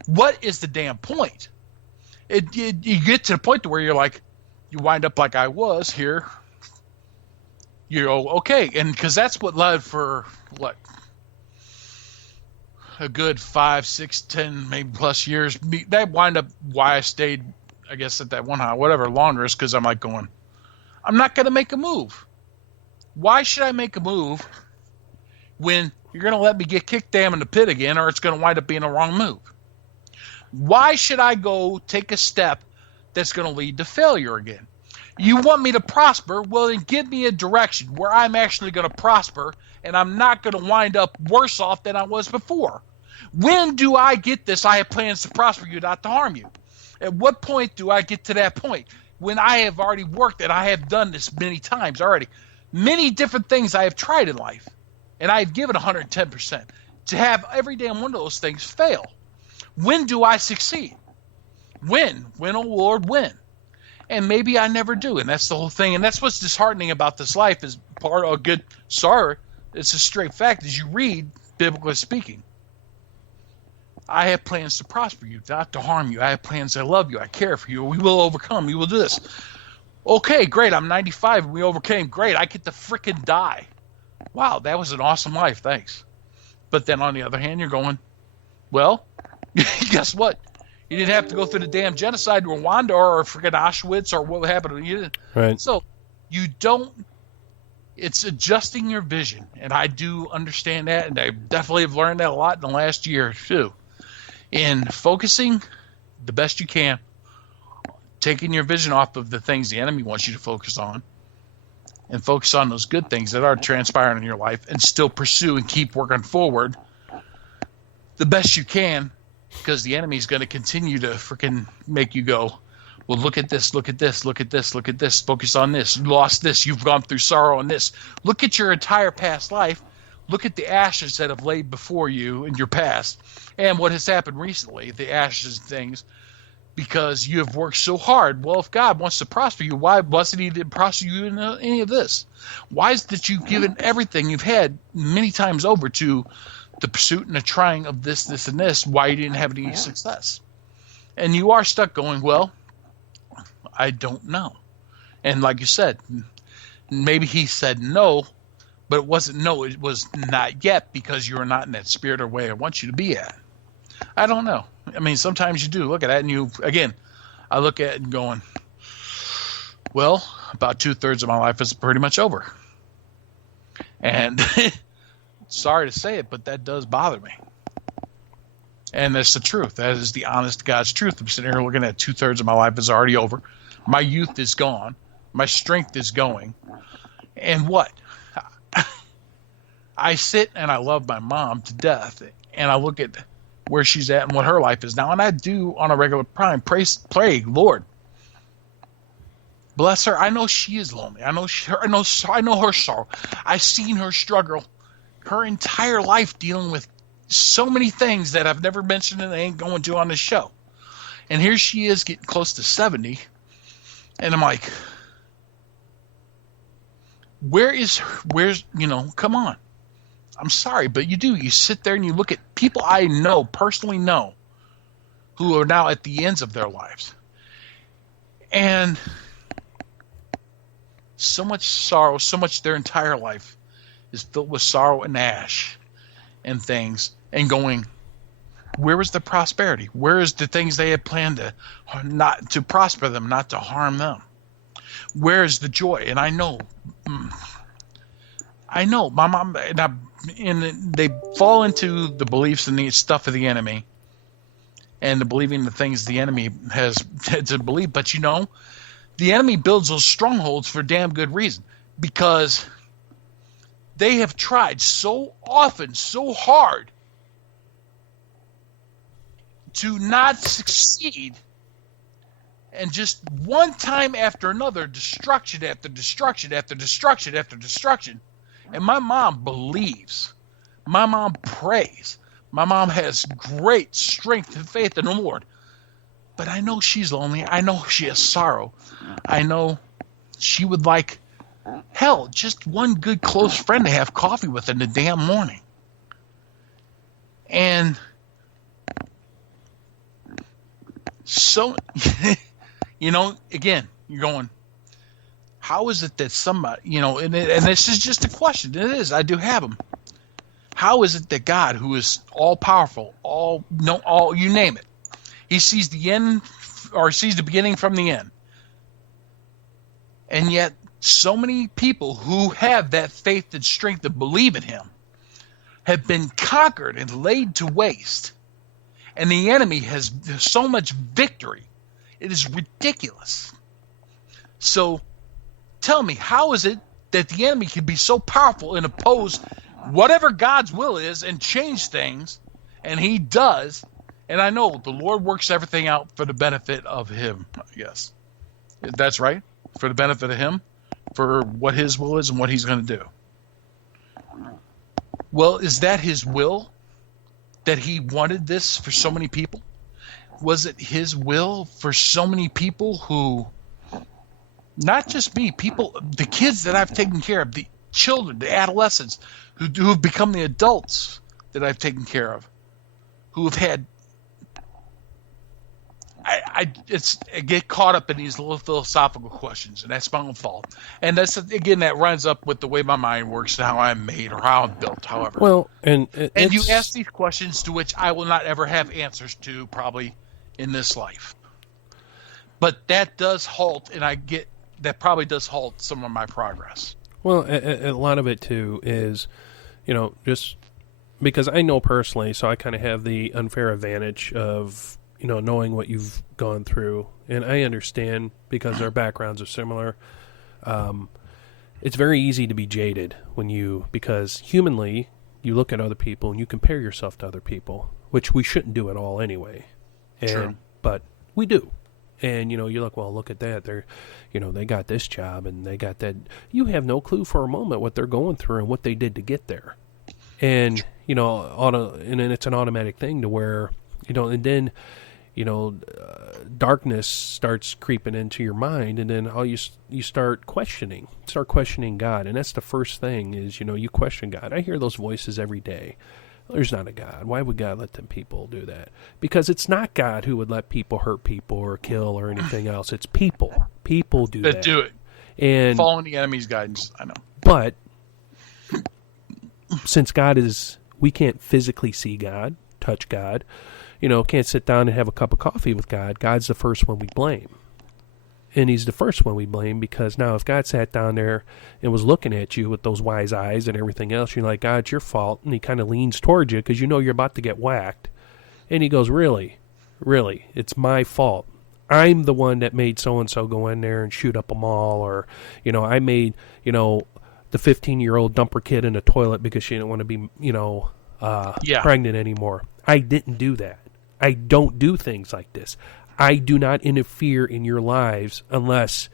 What is the damn point? You get to the point to where you're like, you wind up like I was here. You go, okay, and because that's what led for, a good 5, 6, 10, maybe plus years. That wind up why I stayed, I guess, at that one house, whatever, longer, is because I'm like going, I'm not going to make a move. Why should I make a move when you're going to let me get kicked down in the pit again, or it's going to wind up being a wrong move? Why should I go take a step that's going to lead to failure again? You want me to prosper? Well, then give me a direction where I'm actually going to prosper and I'm not going to wind up worse off than I was before. When do I get this? I have plans to prosper you, not to harm you. At what point do I get to that point? When I have already worked and I have done this many times already. Many different things I have tried in life. And I have given 110%. To have every damn one of those things fail. When do I succeed? When? When, oh Lord, when? And maybe I never do, and that's the whole thing. And that's what's disheartening about this life is part of a good sorrow. It's a straight fact as you read, biblically speaking. I have plans to prosper you, not to harm you. I have plans to love you. I care for you. We will overcome. We will do this. Okay, great. I'm 95 and we overcame. Great. I get to freaking die. Wow, that was an awesome life. Thanks. But then on the other hand, you're going, well, guess what? You didn't have to go through the damn genocide in Rwanda or freaking Auschwitz or what happened. You didn't. Right. So you don't. It's adjusting your vision, and I do understand that, and I definitely have learned that a lot in the last year too. In focusing the best you can, taking your vision off of the things the enemy wants you to focus on, and focus on those good things that are transpiring in your life, and still pursue and keep working forward the best you can. Because the enemy's going to continue to freaking make you go, Well, look at this, look at this, look at this, look at this, focus on this, you lost this, you've gone through sorrow on this. Look at your entire past life. Look at the ashes that have laid before you in your past and what has happened recently, the ashes and things, because you have worked so hard. Well, if God wants to prosper you, why wasn't he to prosper you in any of this? Why is it that you've given everything you've had many times over to the pursuit and the trying of this, this, and this, why you didn't have any success? And you are stuck going, well, I don't know. And like you said, maybe he said no, but it wasn't no, it was not yet, because you're not in that spirit or way I want you to be at. I don't know. I mean, sometimes you do look at that and you, again, I look at it and going, well, about 2/3 of my life is pretty much over. And sorry to say it, but that does bother me. And that's the truth. That is the honest God's truth. I'm sitting here looking at 2/3 of my life is already over. My youth is gone. My strength is going. And what? I sit and I love my mom to death. And I look at where she's at and what her life is now. And I do on a regular time pray, Lord, bless her. I know she is lonely. I know her sorrow. I've seen her struggle her entire life dealing with so many things that I've never mentioned and I ain't going to on this show. And here she is getting close to 70. And I'm like, where's, come on. I'm sorry, but you sit there and you look at people I personally know, who are now at the ends of their lives. And so much sorrow, so much their entire life is filled with sorrow and ash and things, and going, where was the prosperity? Where is the things they had planned not to prosper them, not to harm them? Where is the joy? And I know my mom, and they fall into the beliefs and the stuff of the enemy, and the believing the things the enemy has to believe. But the enemy builds those strongholds for damn good reason, because they have tried so often, so hard to not succeed, and just one time after another, destruction after destruction after destruction after destruction. And my mom believes. My mom prays. My mom has great strength and faith in the Lord. But I know she's lonely. I know she has sorrow. I know she would like, hell, just one good close friend to have coffee with in the damn morning. And so, again, you're going, how is it that somebody, and this is just a question. It is. I do have them. How is it that God, who is all powerful, all you name it, he sees the end, or sees the beginning from the end, and yet so many people who have that faith and strength to believe in him have been conquered and laid to waste, and the enemy has so much victory. It is ridiculous. So tell me, how is it that the enemy can be so powerful and oppose whatever God's will is and change things? And he does. And I know the Lord works everything out for the benefit of him, I guess. That's right. For the benefit of him, for what his will is and what he's going to do. Well, is that his will, that he wanted this for so many people? Was it his will for so many people who, not just me, people, the kids that I've taken care of, the children, the adolescents who have become the adults that I've taken care of, who have had, I get caught up in these little philosophical questions, and that's my own fault. And that's, again, that runs up with the way my mind works and how I'm made or how I'm built, however. Well, and you ask these questions to which I will not ever have answers to, probably, in this life. But that does halt, and that probably does halt some of my progress. Well, a lot of it, too, is, just because I know personally, so I kind of have the unfair advantage of, knowing what you've gone through. And I understand, because our backgrounds are similar. It's very easy to be jaded because humanly, you look at other people and you compare yourself to other people, which we shouldn't do at all anyway. True. But we do. And, you look, well, look at that. They're, they got this job and they got that. You have no clue for a moment what they're going through and what they did to get there. And, and then it's an automatic thing to where, and then, darkness starts creeping into your mind, and then you start questioning God. And that's the first thing is, you question God. I hear those voices every day. There's not a God. Why would God let them people do that? Because it's not God who would let people hurt people or kill or anything else. It's people. People do that. Do it. And following the enemy's guidance. I know. But since we can't physically see God, touch God, can't sit down and have a cup of coffee with God. God's the first one we blame. And he's the first one we blame because now if God sat down there and was looking at you with those wise eyes and everything else, you're like, God, it's your fault. And he kind of leans towards you because you're about to get whacked. And he goes, really? Really? It's my fault. I'm the one that made so-and-so go in there and shoot up a mall. Or, I made, the 15-year-old dump her kid in a toilet because she didn't want to be, pregnant anymore. I didn't do that. I don't do things like this. I do not interfere in your lives unless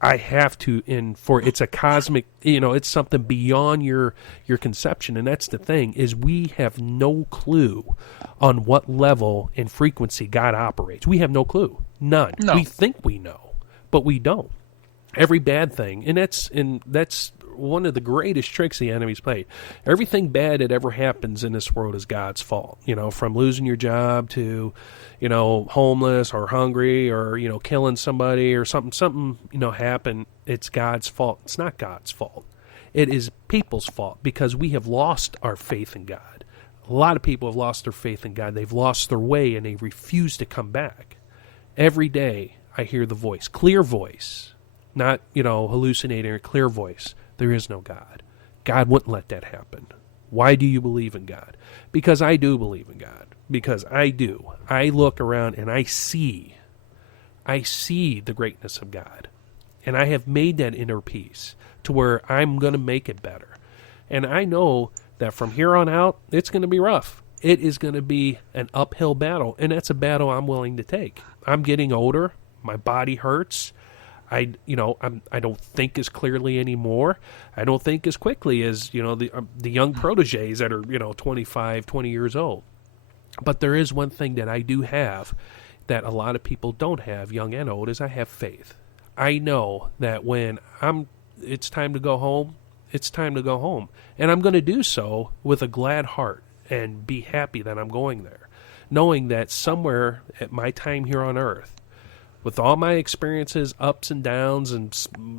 I have to. And it's a cosmic, it's something beyond your conception. And that's the thing is we have no clue on what level and frequency God operates. We have no clue. None. No. We think we know, but we don't. Every bad thing, and that's one of the greatest tricks the enemy's played. Everything bad that ever happens in this world is God's fault. From losing your job to, homeless or hungry or, killing somebody or something, happen. It's God's fault. It's not God's fault. It is people's fault because we have lost our faith in God. A lot of people have lost their faith in God. They've lost their way and they refuse to come back. Every day I hear the voice, clear voice, not, hallucinating or clear voice. There is no God. God wouldn't let that happen. Why do you believe in God? Because I do believe in God. Because I do. I look around and I see the greatness of God. And I have made that inner peace to where I'm going to make it better. And I know that from here on out, it's going to be rough. It is going to be an uphill battle. And that's a battle I'm willing to take. I'm getting older. My body hurts. I don't think as clearly anymore. I don't think as quickly as, the young proteges that are, 25, 20 years old. But there is one thing that I do have that a lot of people don't have, young and old, is I have faith. I know that when it's time to go home, it's time to go home. And I'm going to do so with a glad heart and be happy that I'm going there. Knowing that somewhere at my time here on earth, with all my experiences, ups and downs, and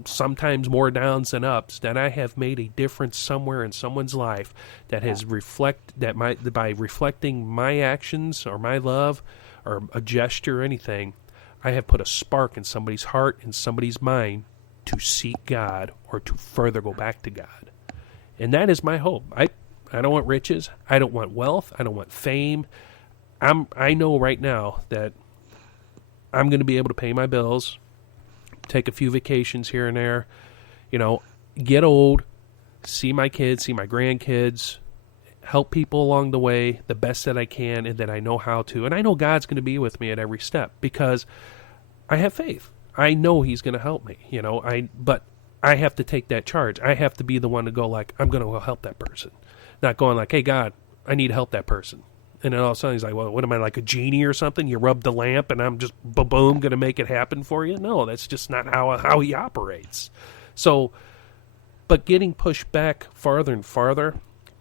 sometimes more downs than ups, that I have made a difference somewhere in someone's life that has by reflecting my actions or my love or a gesture or anything, I have put a spark in somebody's heart and somebody's mind to seek God or to further go back to God. And that is my hope. I don't want riches. I don't want wealth. I don't want fame. I know right now that I'm going to be able to pay my bills, take a few vacations here and there, get old, see my kids, see my grandkids, help people along the way the best that I can and that I know how to. And I know God's going to be with me at every step because I have faith. I know he's going to help me, but I have to take that charge. I have to be the one to go like, I'm going to go help that person. Not going like, hey, God, I need to help that person. And then all of a sudden he's like, well, what am I, like a genie or something? You rub the lamp and I'm just, boom, going to make it happen for you? No, that's just not how he operates. So, but getting pushed back farther and farther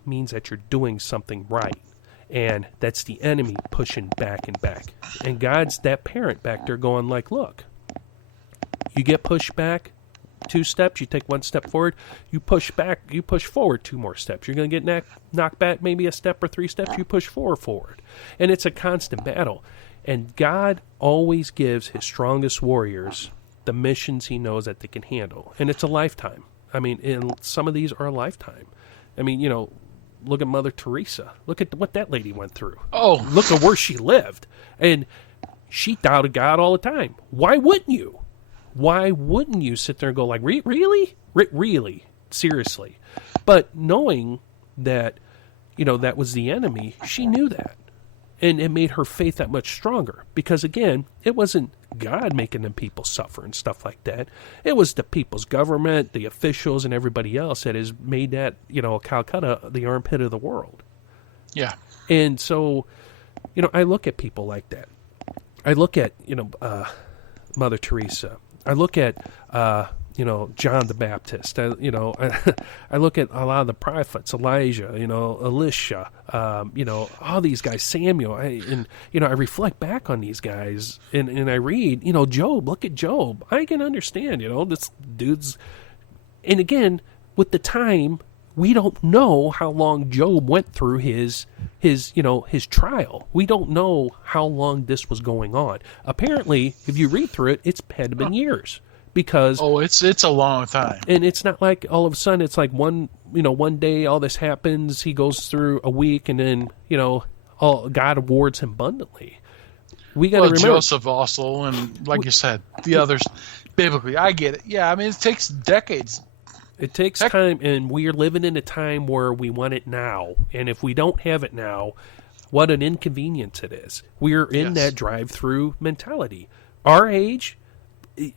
means that you're doing something right. And that's the enemy pushing back and back. And God's that parent back there going like, look, you get pushed back 2 steps, you take 1 step forward, you push back, you push forward 2 more steps. You're going to get knocked back maybe a step or 3 steps, you push forward. And it's a constant battle. And God always gives his strongest warriors the missions he knows that they can handle. And it's a lifetime. I mean, and some of these are a lifetime. I mean, look at Mother Teresa. Look at what that lady went through. Oh, look at where she lived. And she doubted God all the time. Why wouldn't you? Why wouldn't you sit there and go like, really? Really? Seriously? But knowing that, that was the enemy, she knew that. And it made her faith that much stronger. Because again, it wasn't God making them people suffer and stuff like that. It was the people's government, the officials, and everybody else that has made that, Calcutta the armpit of the world. Yeah. And so, I look at people like that. I look at, Mother Teresa. I look at, John the Baptist. I look at a lot of the prophets, Elijah, Elisha, all these guys, Samuel. I reflect back on these guys and I read, Job. Look at Job. I can understand, this dude's. And again, with the time, we don't know how long Job went through his trial. We don't know how long this was going on. Apparently, if you read through it, it's had to been years. Because it's a long time, and it's not like all of a sudden it's like one day all this happens, he goes through a week, and then God awards him abundantly. We got to remember Joseph also, and like you said, the others biblically. I get it. Yeah, I mean it takes decades. It takes time, and we are living in a time where we want it now, and if we don't have it now, what an inconvenience it is. We're in that drive-through mentality. Our age.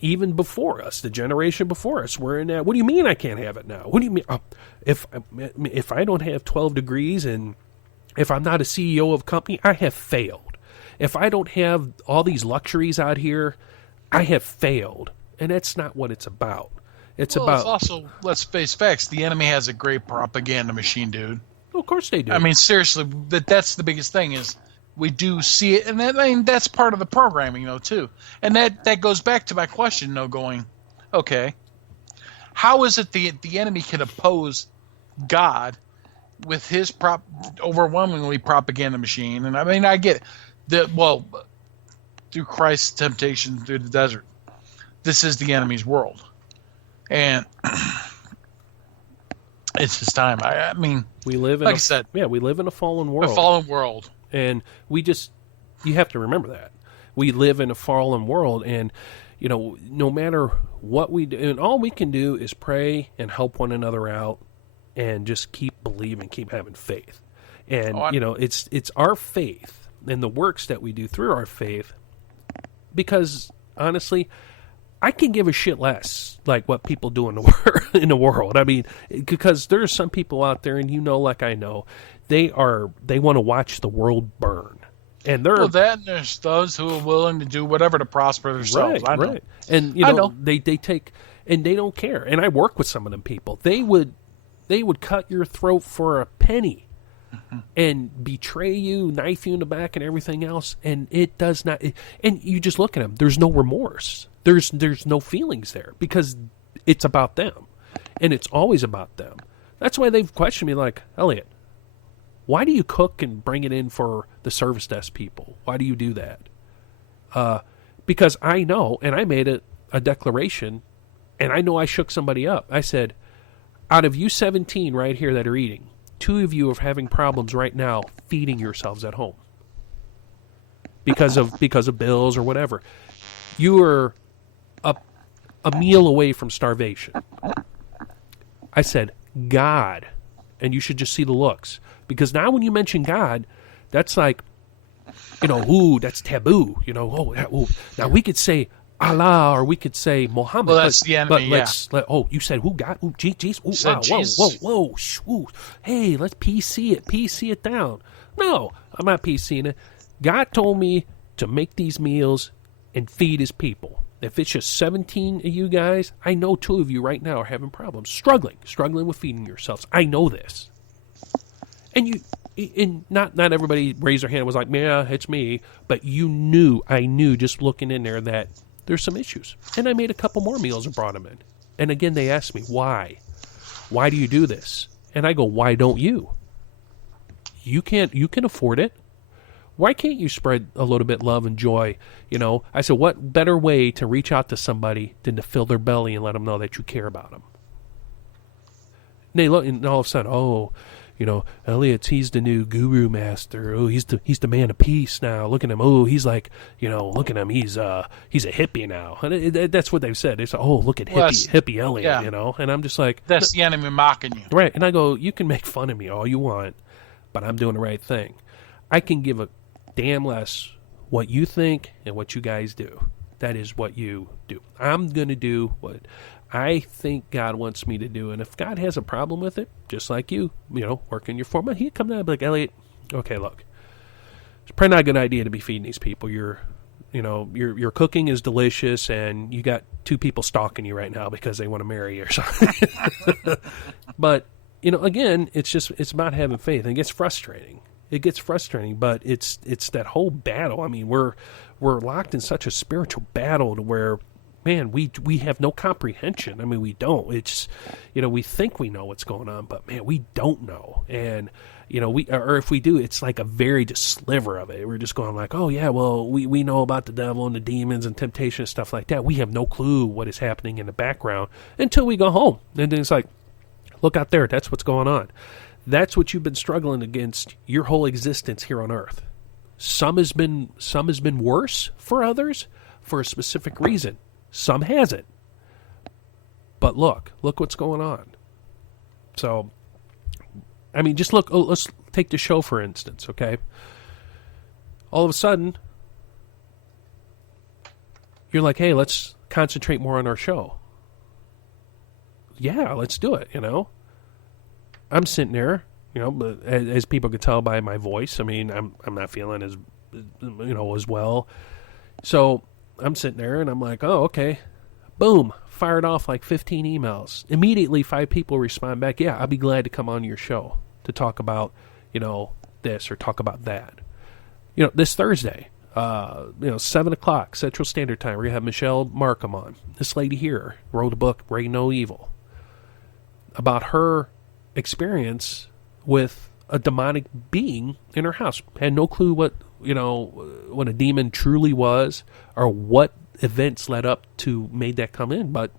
Even before us, the generation before us, we're in that. What do you mean I can't have it now? What do you mean? If I don't have 12 degrees and if I'm not a CEO of a company, I have failed. If I don't have all these luxuries out here, I have failed. And that's not what it's about. It's also, let's face facts, the enemy has a great propaganda machine, dude. Of course they do. I mean, seriously, that's the biggest thing is we do see it, and that's part of the programming, too. And that goes back to my question, going, okay, how is it the enemy can oppose God with his overwhelmingly propaganda machine? And I mean, I get it. Through Christ's temptation through the desert, this is the enemy's world, and it's his time. I mean, we live in we live in a fallen world. A fallen world. And you have to remember that. We live in a fallen world, and, no matter what we do, and all we can do is pray and help one another out and just keep believing, keep having faith. And, it's our faith and the works that we do through our faith, because, honestly, I can give a shit less, like, what people do in the world. I mean, because there are some people out there, and like I know, they want to watch the world burn, and there's those who are willing to do whatever to prosper themselves. Right, I know. Right. And they take, and they don't care. And I work with some of them people. They would cut your throat for a penny, and betray you, knife you in the back, and everything else. And it does not. And you just look at them. There's no remorse. There's no feelings there because it's about them, and it's always about them. That's why they've questioned me, like, Elliot, why do you cook and bring it in for the service desk people? Why do you do that? Because I know, and I made a declaration, and I know I shook somebody up. I said, out of you 17 right here that are eating, 2 of you are having problems right now feeding yourselves at home because of bills or whatever. You are a meal away from starvation. I said, God, and you should just see the looks. Because now when you mention God, that's like, that's taboo. Now we could say Allah or we could say Muhammad. Well, that's the enemy, you said who? God? Oh, geez. Oh, wow. Jesus. Whoa. Hey, let's PC it. PC it down. No, I'm not PCing it. God told me to make these meals and feed his people. If it's just 17 of you guys, I know 2 of you right now are having problems, struggling with feeding yourselves. I know this. And not everybody raised their hand and was like, yeah, it's me. But I knew just looking in there that there's some issues. And I made a couple more meals and brought them in. And again, they asked me, why? Why do you do this? And I go, why don't you? You can afford it. Why can't you spread a little bit of love and joy? I said, what better way to reach out to somebody than to fill their belly and let them know that you care about them? And they look, and all of a sudden, Elliot, he's the new guru master. Oh, he's the man of peace now. Look at him. Oh, he's like, look at him. He's a hippie now. And that's what they've said. They say, oh, look at hippie Elliot, yeah. And I'm just like, that's the enemy mocking you. Right. And I go, you can make fun of me all you want, but I'm doing the right thing. I can give a damn less what you think and what you guys do. that is what you do. I'm going to do what I think God wants me to do. And if God has a problem with it, just like you working your format, he'd come down and be like, Elliot, okay, look, it's probably not a good idea to be feeding these people. Your cooking is delicious, and you got 2 people stalking you right now because they want to marry you or something. But, again, it's about having faith, and it gets frustrating. But it's that whole battle. I mean, we're locked in such a spiritual battle to where, man, we have no comprehension. I mean, we don't. It's, we think we know what's going on, but man, we don't know. And, or if we do, it's like a very just sliver of it. We're just going like, oh yeah, well, we know about the devil and the demons and temptation and stuff like that. We have no clue what is happening in the background until we go home. And then it's like, look out there. That's what's going on. That's what you've been struggling against your whole existence here on earth. Some has been worse for others for a specific reason. Some hasn't. But look what's going on. So, I mean, just look, let's take the show for instance, okay? All of a sudden, you're like, hey, let's concentrate more on our show. Yeah, let's do it, I'm sitting there, but as people could tell by my voice, I mean, I'm not feeling as well. So I'm sitting there and I'm like, oh, okay. Boom. Fired off like 15 emails. Immediately 5 people respond back, yeah, I'll be glad to come on your show to talk about, this or talk about that. This Thursday, 7 o'clock Central Standard Time, we're going to have Michelle Markham on. This lady here wrote a book, Reign No Evil, about her experience with a demonic being in her house. Had no clue what a demon truly was or what events led up to made that come in, but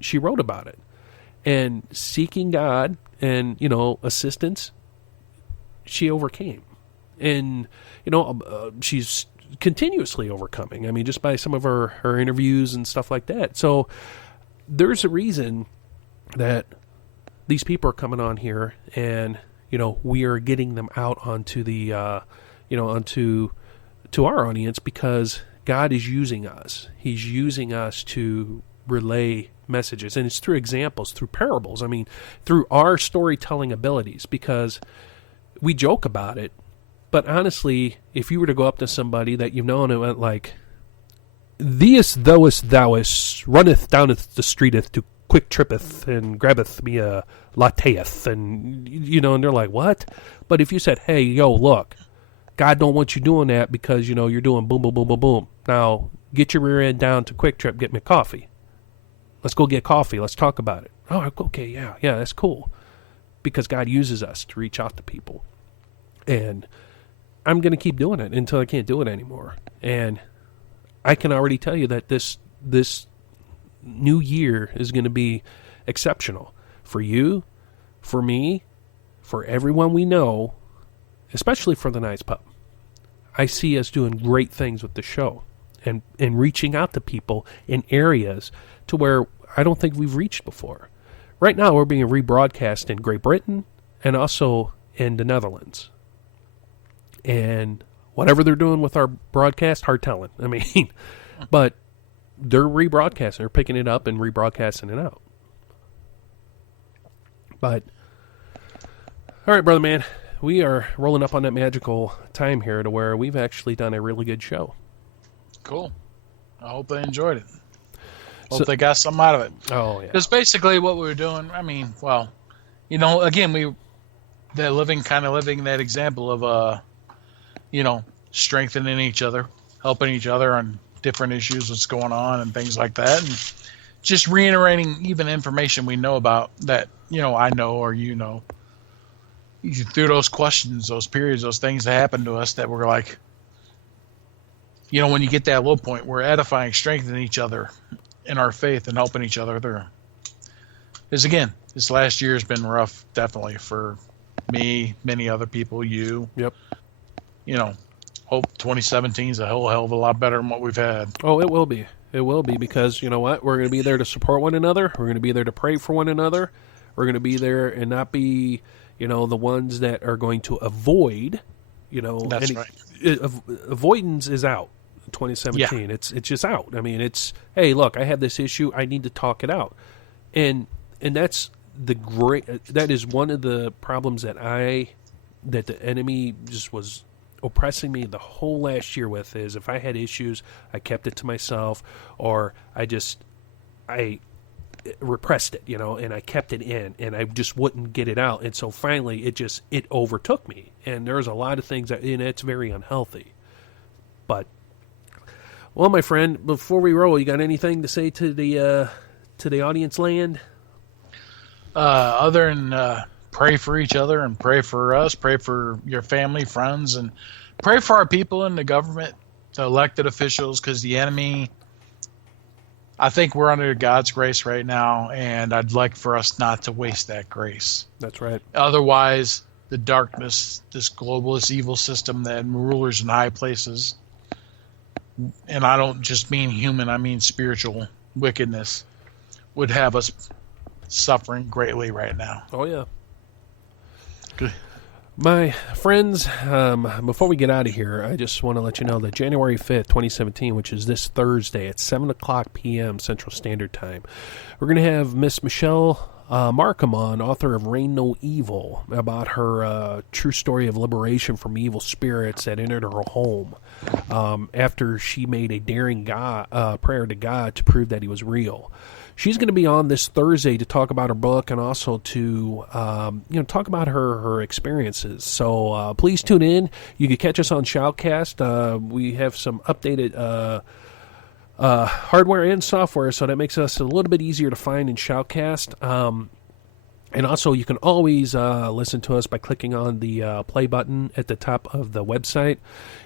she wrote about it. And seeking God and, assistance, she overcame. And, she's continuously overcoming. I mean, just by some of her interviews and stuff like that. So there's a reason that these people are coming on here and, we are getting them out onto the, to our audience because God is using us. He's using us to relay messages. And it's through examples, through parables. I mean, through our storytelling abilities, because we joke about it. But honestly, if you were to go up to somebody that you've known and went like, "Theest thouest runneth downeth the streeteth to quick trippeth and grabbeth me a latteeth," and and they're like, "What?" But if you said, "Hey, yo, look, God don't want you doing that because you're doing boom, boom, boom, boom, boom. Now get your rear end down to Quick Trip, get me coffee. Let's go get coffee. Let's talk about it." Oh, okay, yeah, that's cool, because God uses us to reach out to people, and I'm going to keep doing it until I can't do it anymore. And I can already tell you that this new year is going to be exceptional for you, for me, for everyone we know, especially for the Nice Pup. I see us doing great things with the show and reaching out to people in areas to where I don't think we've reached before. Right now, we're being rebroadcast in Great Britain and also in the Netherlands. And whatever they're doing with our broadcast, hard telling. I mean, but they're rebroadcasting. They're picking it up and rebroadcasting it out. But, all right, brother man, we are rolling up on that magical time here to where we've actually done a really good show. Cool. I hope they enjoyed it. Hope they got something out of it. Oh, yeah. Because basically what we were doing, I mean, well, again, they're living that example of, strengthening each other, helping each other on different issues, what's going on and things like that. And just reiterating even information we know about that, I know or through those questions, those periods, those things that happen to us that we're like, when you get that low point, we're edifying, strengthening each other in our faith and helping each other there. Because again, this last year has been rough, definitely, for me, many other people, you. Yep. Hope 2017 is a hell of a lot better than what we've had. Oh, it will be. It will be, because you know what? We're going to be there to support one another. We're going to be there to pray for one another. We're going to be there and not be, the ones that are going to avoid, That's right. Avoidance is out. 2017. It's just out. I mean, it's, hey, look, I have this issue. I need to talk it out. And that's that is one of the problems that the enemy just was oppressing me the whole last year with, is if I had issues, I kept it to myself, or I repressed it, and I kept it in, and I just wouldn't get it out. And so finally it overtook me, and there's a lot of things and it's very unhealthy. But, well, my friend, before we roll, you got anything to say to the audience land? Other than pray for each other and pray for us, pray for your family, friends, and pray for our people in the government, the elected officials, because the enemy, I think we're under God's grace right now, and I'd like for us not to waste that grace. That's right. Otherwise, the darkness, this globalist evil system that rulers in high places, and I don't just mean human, I mean spiritual wickedness, would have us suffering greatly right now. Oh, yeah. Good. My friends, before we get out of here, I just want to let you know that January 5th, 2017, which is this Thursday at 7 o'clock p.m. Central Standard Time, we're going to have Miss Michelle Markham on, author of Reign No Evil, about her true story of liberation from evil spirits that entered her home after she made a daring prayer to God to prove that he was real. She's going to be on this Thursday to talk about her book and also to talk about her experiences. So please tune in. You can catch us on Shoutcast. We have some updated hardware and software, so that makes us a little bit easier to find in Shoutcast. And also, you can always listen to us by clicking on the play button at the top of the website.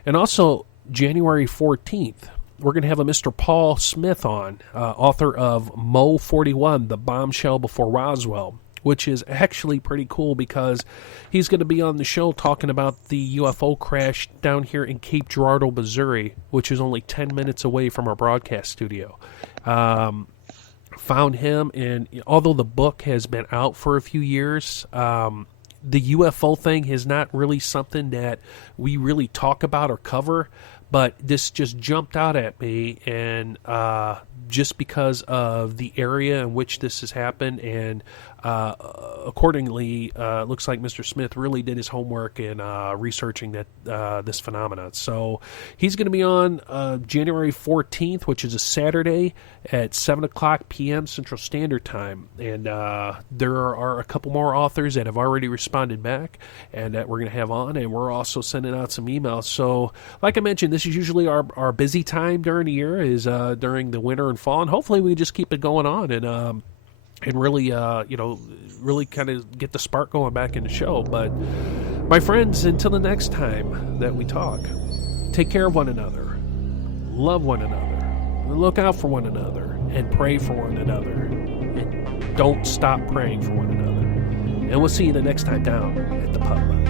And also, January 14th, we're going to have a Mr. Paul Smith on, author of Mo 41, The Bombshell Before Roswell, which is actually pretty cool because he's going to be on the show talking about the UFO crash down here in Cape Girardeau, Missouri, which is only 10 minutes away from our broadcast studio. Found him, and although the book has been out for a few years, the UFO thing is not really something that we really talk about or cover. But this just jumped out at me, and just because of the area in which this has happened, and accordingly, it looks like Mr. Smith really did his homework in researching this phenomenon. So he's going to be on January 14th, which is a Saturday at 7 o'clock p.m. Central Standard Time. And there are a couple more authors that have already responded back and that we're going to have on, and we're also sending out some emails. So like I mentioned, this is usually our busy time during the year, is during the winter and fall, and hopefully we just keep it going on and really, really kind of get the spark going back in the show. But my friends, until the next time that we talk, take care of one another, love one another, look out for one another, and pray for one another. And don't stop praying for one another. And we'll see you the next time down at the pub.